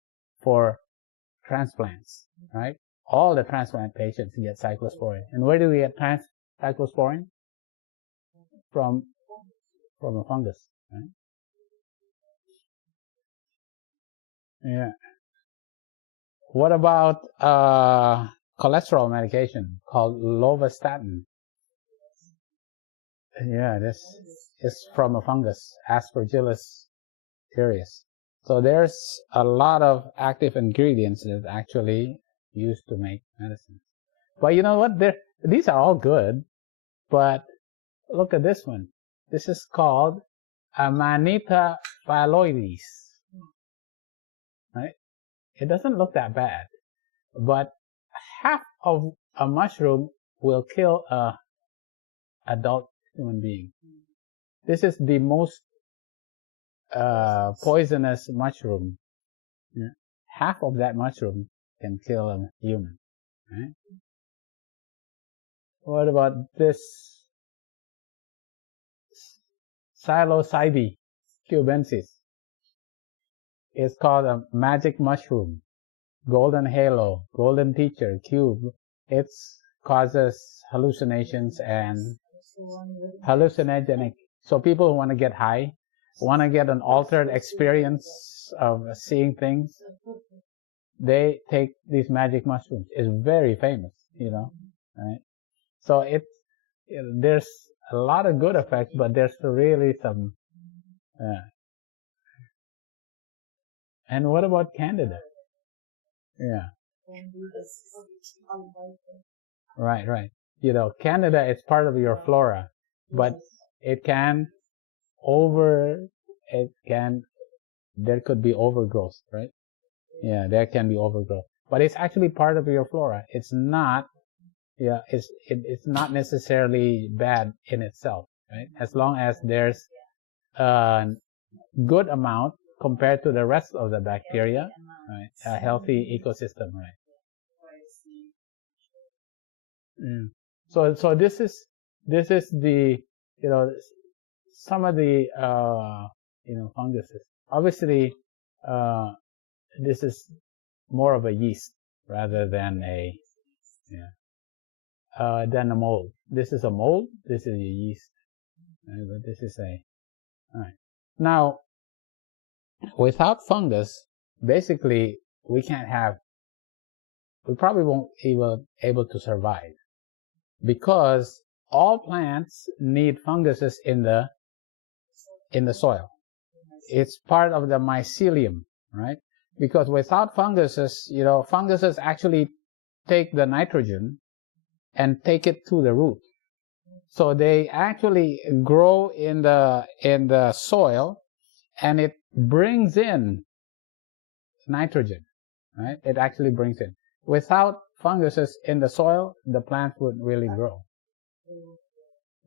for transplants, right? All the transplant patients get cyclosporin. And where do we get cyclosporin? From a fungus, right? Yeah. What about cholesterol medication called lovastatin? Yeah, this is from a fungus, Aspergillus terreus. So there's a lot of active ingredients that actually used to make medicine. But you know what? These are all good, but look at this one. This is called Amanita phalloides, right? It doesn't look that bad, but half of a mushroom will kill a adult human being. This is the most poisonous mushroom. Yeah. Half of that mushroom can kill a human. Right? What about this psilocybe cubensis? It's called a magic mushroom, golden halo, golden teacher, cube. It causes hallucinations and hallucinogenic. So people who want to get high, want to get an altered experience of seeing things, they take these magic mushrooms. It's very famous, right? So there's a lot of good effects, but there's really some. And what about Candida? Yeah. Right. Candida is part of your flora, but there could be overgrowth, right? Yeah, there can be overgrowth, but it's actually part of your flora. It's not, it's not necessarily bad in itself, right? As long as there's a good amount compared to the rest of the bacteria, right? A healthy ecosystem, right? So this is the, some of the funguses. Obviously, this is more of a yeast rather than a mold. This is a mold. This is a yeast. But this is all right. Now, without fungus, basically we probably won't even able to survive, because all plants need funguses in the soil. It's part of the mycelium, right? Because without funguses, funguses actually take the nitrogen and take it to the root. So they actually grow in the soil, and it brings in nitrogen, right? It actually brings in. Without funguses in the soil, the plants wouldn't really grow.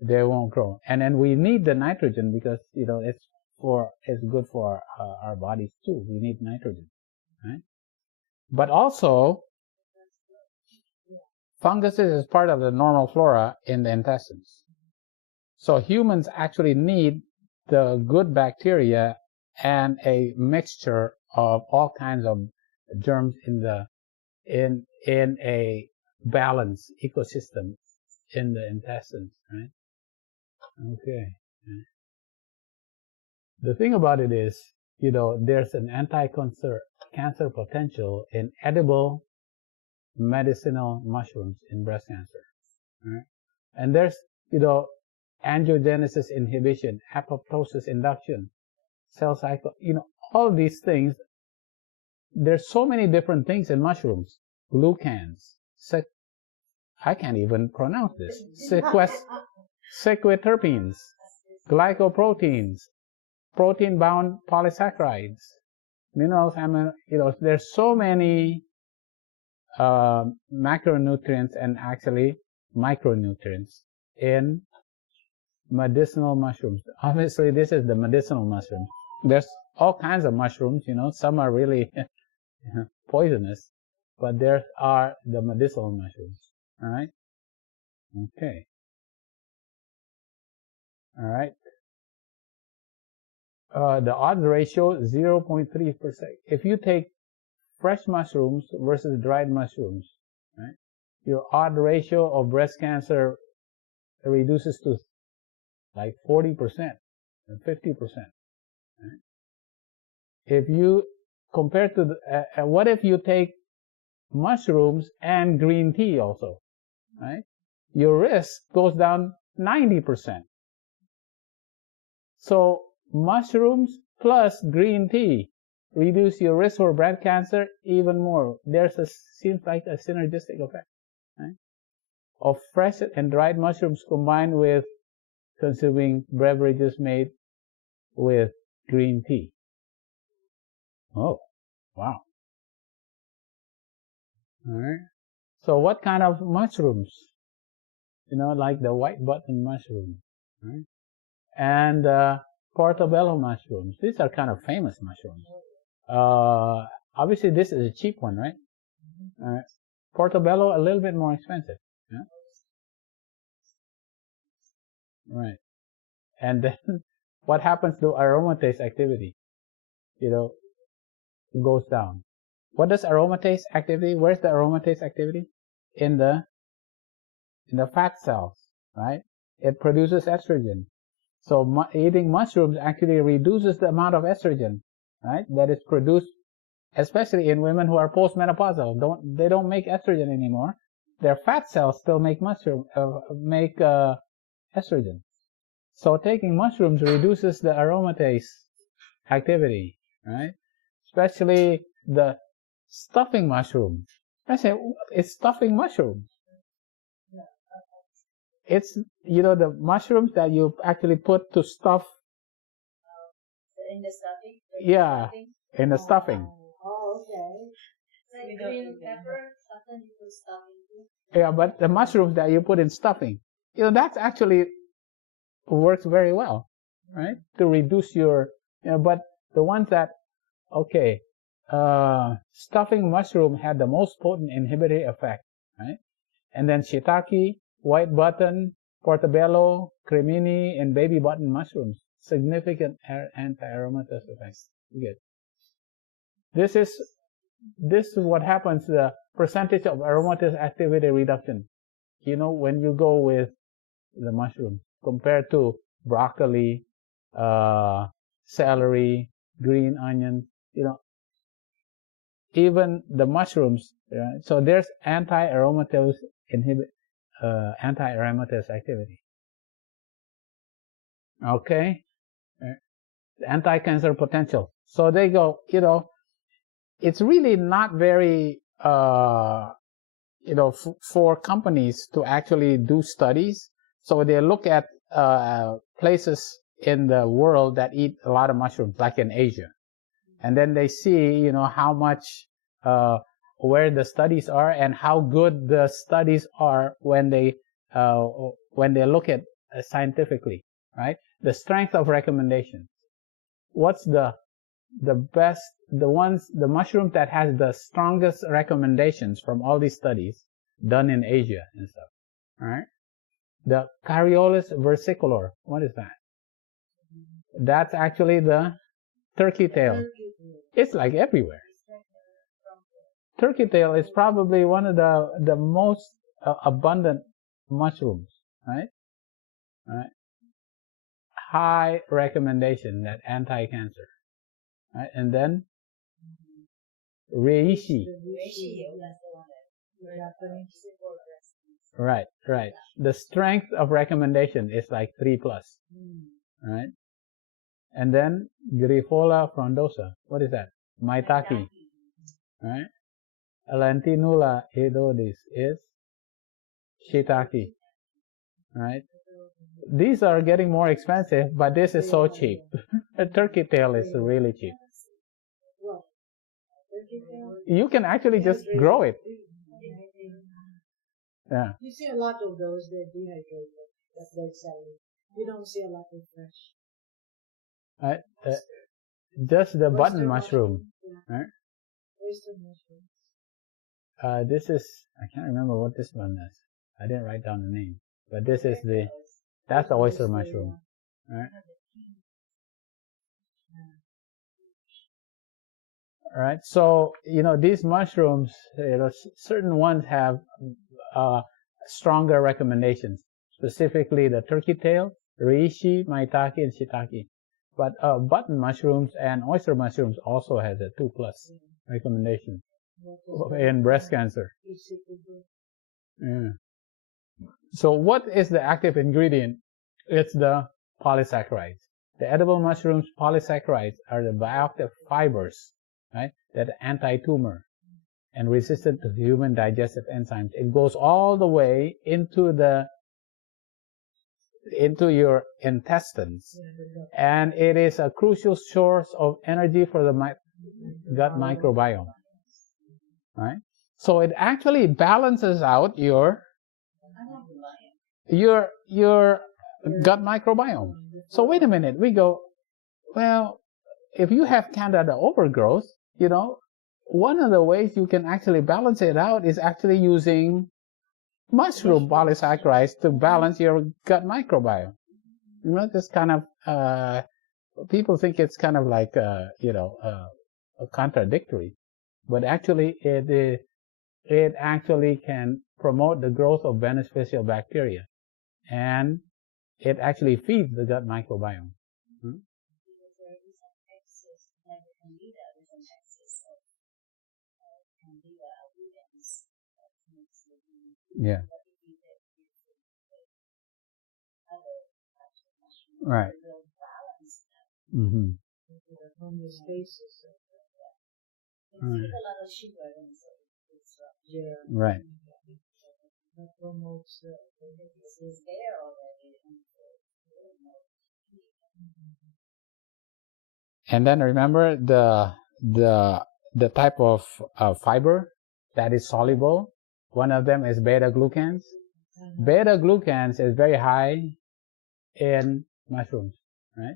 They won't grow. And then we need the nitrogen because, it's good for our bodies too. We need nitrogen, right? But also, funguses is part of the normal flora in the intestines. So humans actually need the good bacteria and a mixture of all kinds of germs in a balanced ecosystem in the intestines, right? Okay. The thing about it is, there's an anti-cancer potential in edible medicinal mushrooms in breast cancer, right? And there's, angiogenesis inhibition, apoptosis induction, cell cycle, all these things. There's so many different things in mushrooms. Glucans, I can't even pronounce this. Sequiterpenes, glycoproteins, protein-bound polysaccharides, minerals, there's so many macronutrients and actually micronutrients in medicinal mushrooms. Obviously, this is the medicinal mushroom. There's all kinds of mushrooms, some are really poisonous, but there are the medicinal mushrooms. All right? Okay. All right. The odds ratio 0.3%. If you take fresh mushrooms versus dried mushrooms, right, your odd ratio of breast cancer reduces to like 40% and 50%. Right? If you compare to what if you take mushrooms and green tea also, right? Your risk goes down 90%. So mushrooms plus green tea reduce your risk for breast cancer even more. Seems like a synergistic effect, right? Of fresh and dried mushrooms combined with consuming beverages made with green tea. Oh, wow. All right. So what kind of mushrooms? Like the white button mushroom, right? And portobello mushrooms. These are kind of famous mushrooms. Obviously, this is a cheap one, right? Portobello, a little bit more expensive. Yeah? Right. And then what happens to aromatase activity? Goes down. What does aromatase activity? Where's the aromatase activity? In the fat cells, right? It produces estrogen. So eating mushrooms actually reduces the amount of estrogen, right? That is produced, especially in women who are postmenopausal. They don't make estrogen anymore. Their fat cells still make estrogen. So taking mushrooms reduces the aromatase activity, right? Especially the stuffing mushroom. I say, what is stuffing mushroom? It's, the mushrooms that you actually put to stuff. In the stuffing? Yeah, in the stuffing. Oh, okay. Like green pepper, something you put stuffing too. Yeah, but the mushrooms that you put in stuffing, that's actually works very well, right? To reduce your, but the ones that, stuffing mushroom had the most potent inhibitory effect, right? And then shiitake, white button, portobello, cremini, and baby button mushrooms, significant anti-aromatase effects. Good. This is what happens, the percentage of aromatase activity reduction. When you go with the mushroom compared to broccoli, celery, green onion, even the mushrooms. Right? So there's anti-aromatase activity. Okay, anti-cancer potential. So they go, it's really not very, for companies to actually do studies. So they look at places in the world that eat a lot of mushrooms, like in Asia. And then they see, how much, where the studies are and how good the studies are when they look at scientifically, right? The strength of recommendations. What's the best, the mushroom that has the strongest recommendations from all these studies done in Asia and stuff, all right? The Cariolus versicolor, what is that? That's actually the turkey tail. It's like everywhere. Turkey tail is probably one of the most abundant mushrooms, right? All right. High recommendation that anti-cancer, right? And then reishi. Right. The strength of recommendation is like 3+, right? And then Grifola frondosa. What is that? Maitake, right? Alantinula edodis is shiitake, right? These are getting more expensive, but this is so cheap. A turkey tail is really cheap. What? Turkey tail? You can actually just grow it. Yeah. You see a lot of those, they're dehydrated, that they're selling. You don't see a lot of fresh. Just the button Oyster mushroom. Yeah. Right? Oyster mushrooms. This is, I can't remember what this one is. I didn't write down the name. But this is that's the oyster mushroom. Right? Right. So, these mushrooms, certain ones have stronger recommendations, specifically the turkey tail, reishi, maitake, and shiitake. But button mushrooms and oyster mushrooms also has a 2+ recommendation in breast cancer. Yeah. So what is the active ingredient? It's the polysaccharides. The edible mushrooms polysaccharides are the bioactive fibers, right, that are anti-tumor and resistant to human digestive enzymes. It goes all the way into your intestines, and it is a crucial source of energy for the gut microbiome, right? So it actually balances out your gut microbiome. So wait a minute, we go, well, if you have Candida overgrowth, one of the ways you can actually balance it out is actually using mushroom polysaccharides to balance your gut microbiome. This kind of, people think it's kind of like, contradictory, but actually it actually can promote the growth of beneficial bacteria, and it actually feeds the gut microbiome. Yeah. Right. Mm-hmm. Right. And then remember the type of fiber that is soluble. One of them is beta glucans. Beta glucans is very high in mushrooms, right?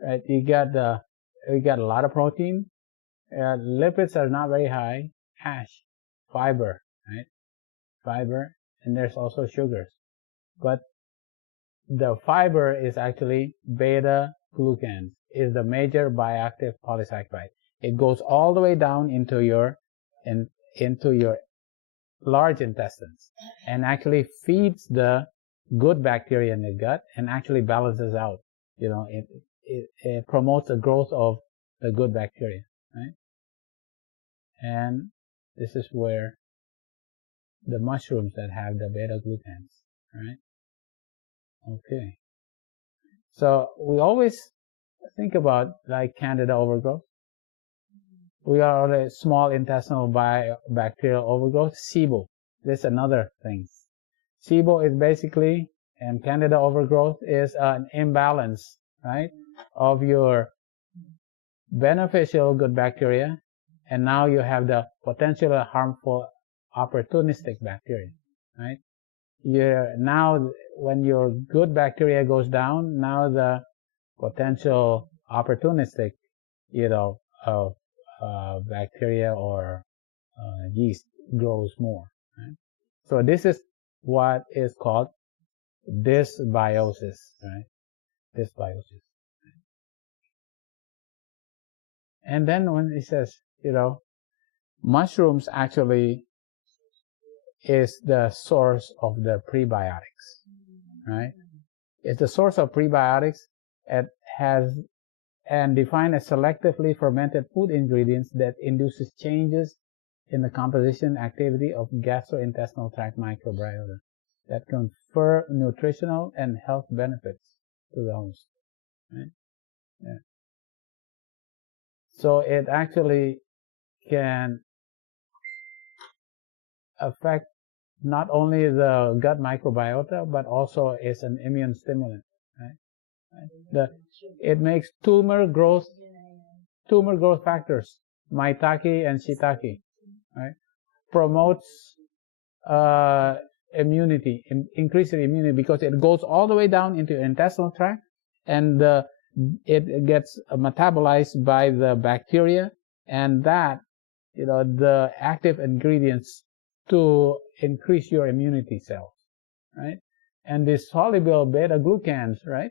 Right. You got a lot of protein. Lipids are not very high. Ash, fiber, right? Fiber, and there's also sugars. But the fiber is actually beta glucans, is the major bioactive polysaccharide. It goes all the way down into your large intestines and actually feeds the good bacteria in the gut and actually balances out. It promotes the growth of the good bacteria, right? And this is where the mushrooms that have the beta glucans, right? Okay. So we always think about like Candida overgrowth. We are a small intestinal bacterial overgrowth. SIBO. This is another thing. SIBO is basically, and Candida overgrowth is an imbalance, right, of your beneficial good bacteria, and now you have the potentially harmful opportunistic bacteria, right? Now when your good bacteria goes down, now the potential opportunistic, bacteria or yeast grows more, right? So this is what is called dysbiosis, right? Dysbiosis. And then when it says, mushrooms actually is the source of the prebiotics, right? It's the source of prebiotics. It has and defined as selectively fermented food ingredients that induces changes in the composition activity of gastrointestinal tract microbiota that confer nutritional and health benefits to the host. Right? Yeah. So it actually can affect not only the gut microbiota, but also is an immune stimulant. Right? It makes tumor growth factors, maitake and shiitake. Right? Promotes immunity, increases immunity, because it goes all the way down into the intestinal tract, and it gets metabolized by the bacteria, and that, the active ingredients to increase your immunity cells, right? And the soluble beta-glucans, right?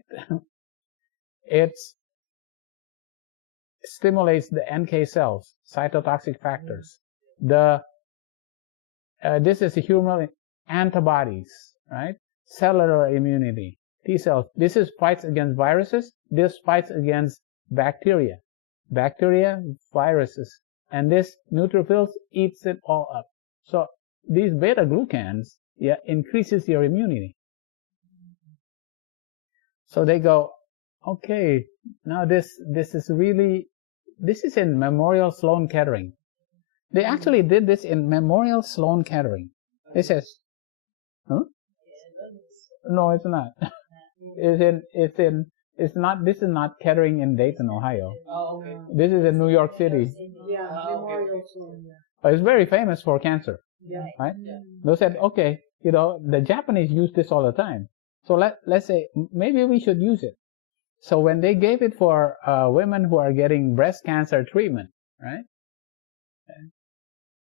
It stimulates the NK cells, cytotoxic factors. This is humoral antibodies, right? Cellular immunity, T cells. This is fights against viruses. This fights against bacteria, viruses, and this neutrophils eats it all up. So these beta glucans, increases your immunity. So they go, okay, now this is in Memorial Sloan Kettering. They actually did this in Memorial Sloan Kettering. It says, huh? No, it's not. It's not. This is not Kettering in Dayton, Ohio. Oh, okay. This is in New York City. Yeah, Memorial Sloan. It's very famous for cancer. Yeah. Right? They said, okay, the Japanese use this all the time. So let's say maybe we should use it. So when they gave it for women who are getting breast cancer treatment, right?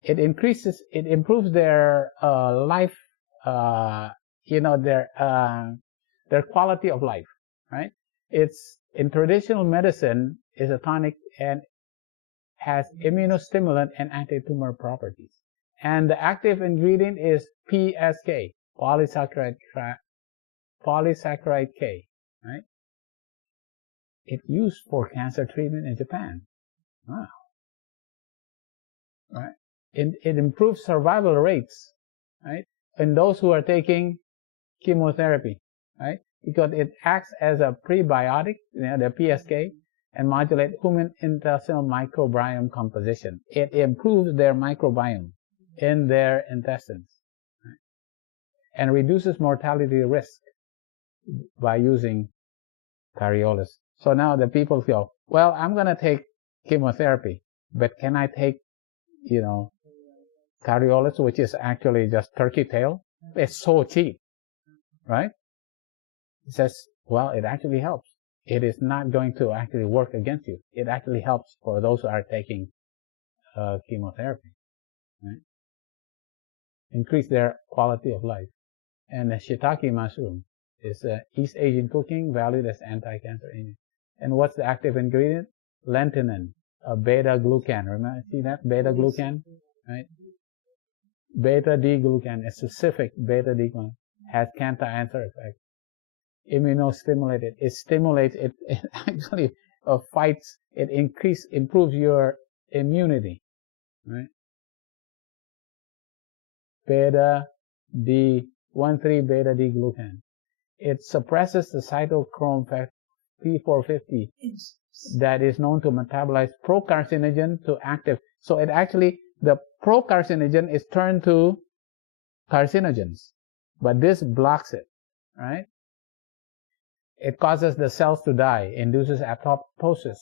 It improves their life, their quality of life, right? It's in traditional medicine is a tonic and has immunostimulant and anti-tumor properties. And the active ingredient is PSK, polysaccharide K, right? It's used for cancer treatment in Japan. Wow. Right? It improves survival rates, right? In those who are taking chemotherapy, right? Because it acts as a prebiotic, the PSK, and modulate human intestinal microbiome composition. It improves their microbiome in their intestines, right? And reduces mortality risk by using Cariolis. So now the people go, well, I'm going to take chemotherapy, but can I take, Cariolis, which is actually just turkey tail? It's so cheap, right? It says, well, it actually helps. It is not going to actually work against you. It actually helps for those who are taking chemotherapy, right? Increase their quality of life. And the shiitake mushroom is East Asian cooking valued as anti-cancer agent. And what's the active ingredient? Lentinan, a beta-glucan. Remember, see that? Beta-glucan, right? Beta-D-glucan, a specific beta-D-glucan, has cancer effect. Immunostimulated. It stimulates, it actually fights, it improves your immunity, right? Beta-D-glucan. It suppresses the cytochrome P450 that is known to metabolize procarcinogen to active. So it actually, the procarcinogen is turned to carcinogens, but this blocks it, right? It causes the cells to die, induces apoptosis.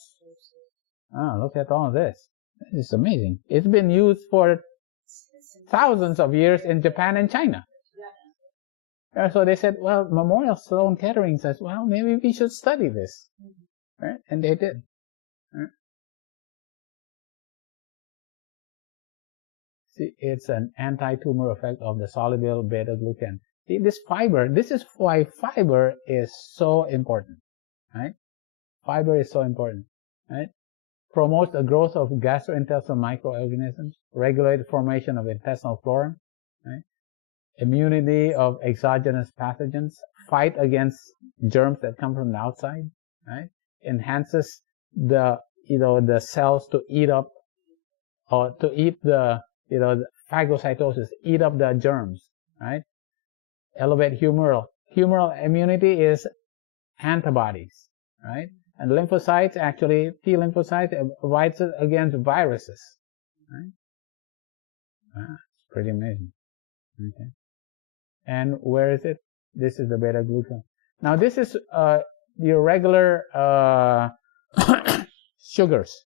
Oh, look at all this. This is amazing. It's been used for thousands of years in Japan and China. So they said, well, Memorial Sloan Kettering says, well, maybe we should study this. Right? And they did. Right? See, it's an anti-tumor effect of the soluble beta-glucan. See, this is why fiber is so important. Right? Fiber is so important. Right? Promotes the growth of gastrointestinal microorganisms, regulate the formation of intestinal flora, right? Immunity of exogenous pathogens, fight against germs that come from the outside, right? Enhances the cells to eat up, or to eat the phagocytosis, eat up the germs, right? Elevate humoral immunity is antibodies, right? And lymphocytes, actually, T lymphocytes fights against viruses, right? It's pretty amazing. Okay. And where is it? This is the beta glucan. Now this is your regular sugars,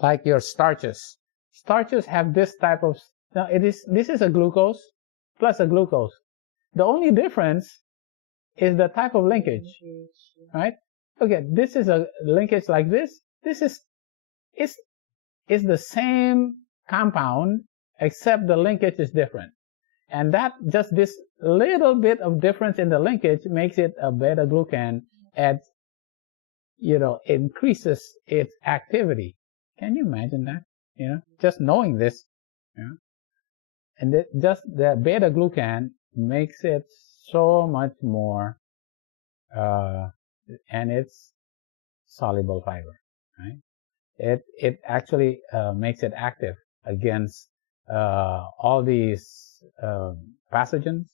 like your starches. Starches have this type of. Now this is a glucose plus a glucose. The only difference is the type of linkage, right? Okay, this is a linkage like this. This is the same compound, except the linkage is different. And that just this little bit of difference in the linkage makes it a beta glucan and, increases its activity. Can you imagine that? Just knowing this, and just the beta glucan makes it so much more, and it's soluble fiber, right? It actually makes it active against all these pathogens,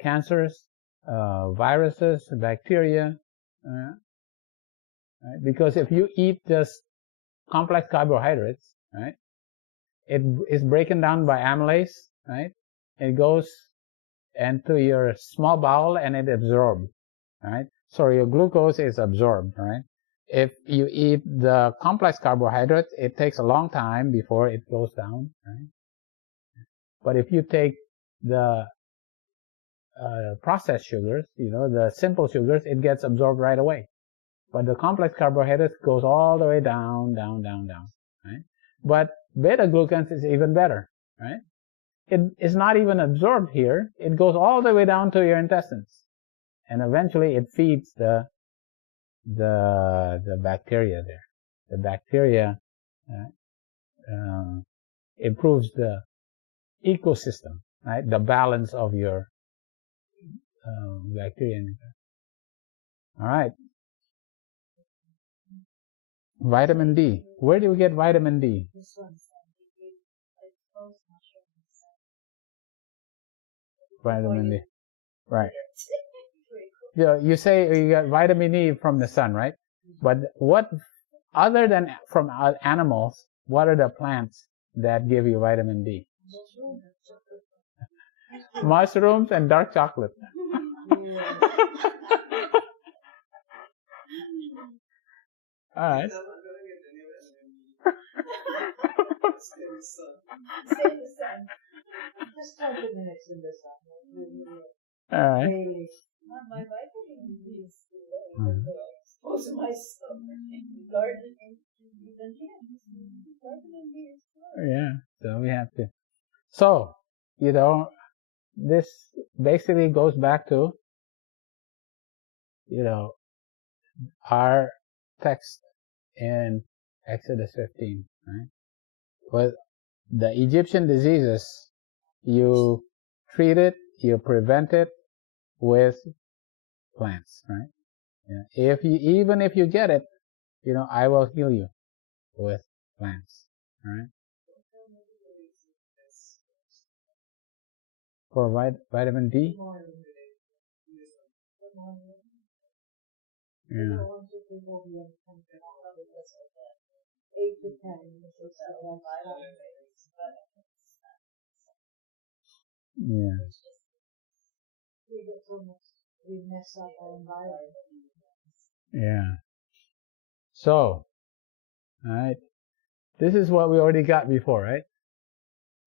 cancers, viruses, bacteria, right? Because if you eat just complex carbohydrates, right, it is broken down by amylase, right? It goes into your small bowel and it absorbs, right? So your glucose is absorbed, right? If you eat the complex carbohydrates, it takes a long time before it goes down, right? But if you take the processed sugars, the simple sugars, it gets absorbed right away. But the complex carbohydrates goes all the way down, down, down, down, right? But beta glucans is even better, right? It is not even absorbed here. It goes all the way down to your intestines, and eventually it feeds the bacteria there. The bacteria improves the ecosystem, right? The balance of your bacteria. All right. Vitamin D. Where do we get vitamin D? Vitamin D. Right. Yeah, you say you got vitamin D from the sun, right? But what, other than from animals, what are the plants that give you vitamin D? Mushrooms and dark chocolate. All right. Just 20 minutes in the sun. All right. My vitamin D is most of my stuff. Gardening, even vitamin D is good. Yeah, so we have to. So, this basically goes back to, our text in Exodus 15, right? Well, the Egyptian diseases, you treat it, you prevent it with plants, right? Yeah. Even if you get it, I will heal you with plants, right? For vitamin D. Yeah. 8 to 10. Yeah. We mess up our environment. Yeah. So, all right. This is what we already got before, right?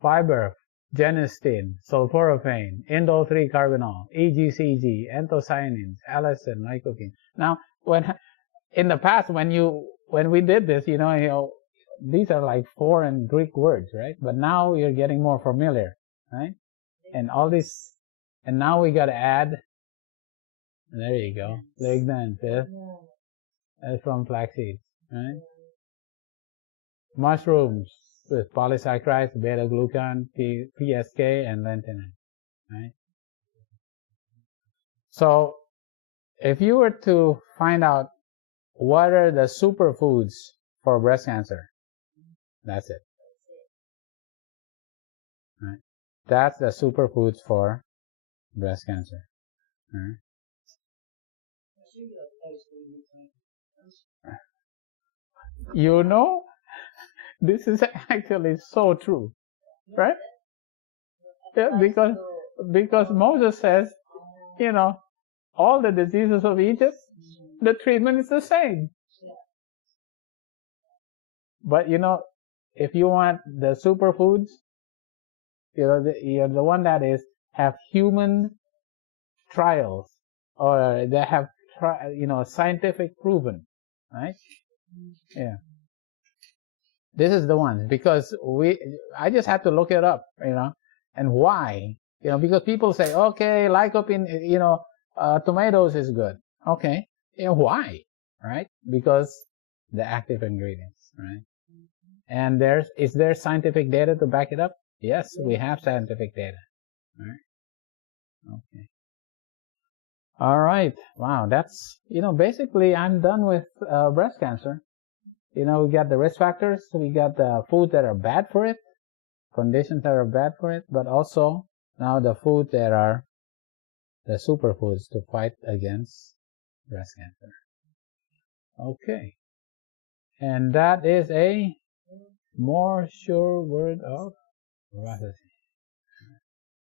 Fiber, genistein, sulfurophane, indole 3 carbinol, EGCG, anthocyanins, allicin, lycopene. Now, in the past, when we did this, these are like foreign Greek words, right? But now you're getting more familiar, right? And all this, and now we got to add. There you go, lignan, fifth. That's from flax seeds, right? Mushrooms with polysaccharides, beta-glucan, PSK, and lentinin, right? So, if you were to find out what are the superfoods for breast cancer, that's it. Right? That's the superfoods for breast cancer. Right? This is actually so true, right? Yeah, because Moses says, you know, all the diseases of Egypt, the treatment is the same. But you know, if you want the superfoods, you're the one that is have human trials or they have scientific proven, right? Yeah. This is the one because I just have to look it up, and why, because people say, okay, lycopene, tomatoes is good. Okay. Why? Right? Because the active ingredients, right? And is there scientific data to back it up? Yes, we have scientific data. Right? Okay. All right. Wow. That's, basically I'm done with breast cancer. We got the risk factors, we got the foods that are bad for it, conditions that are bad for it, but also now the foods that are the superfoods to fight against breast cancer. Okay. And that is a more sure word of prophecy.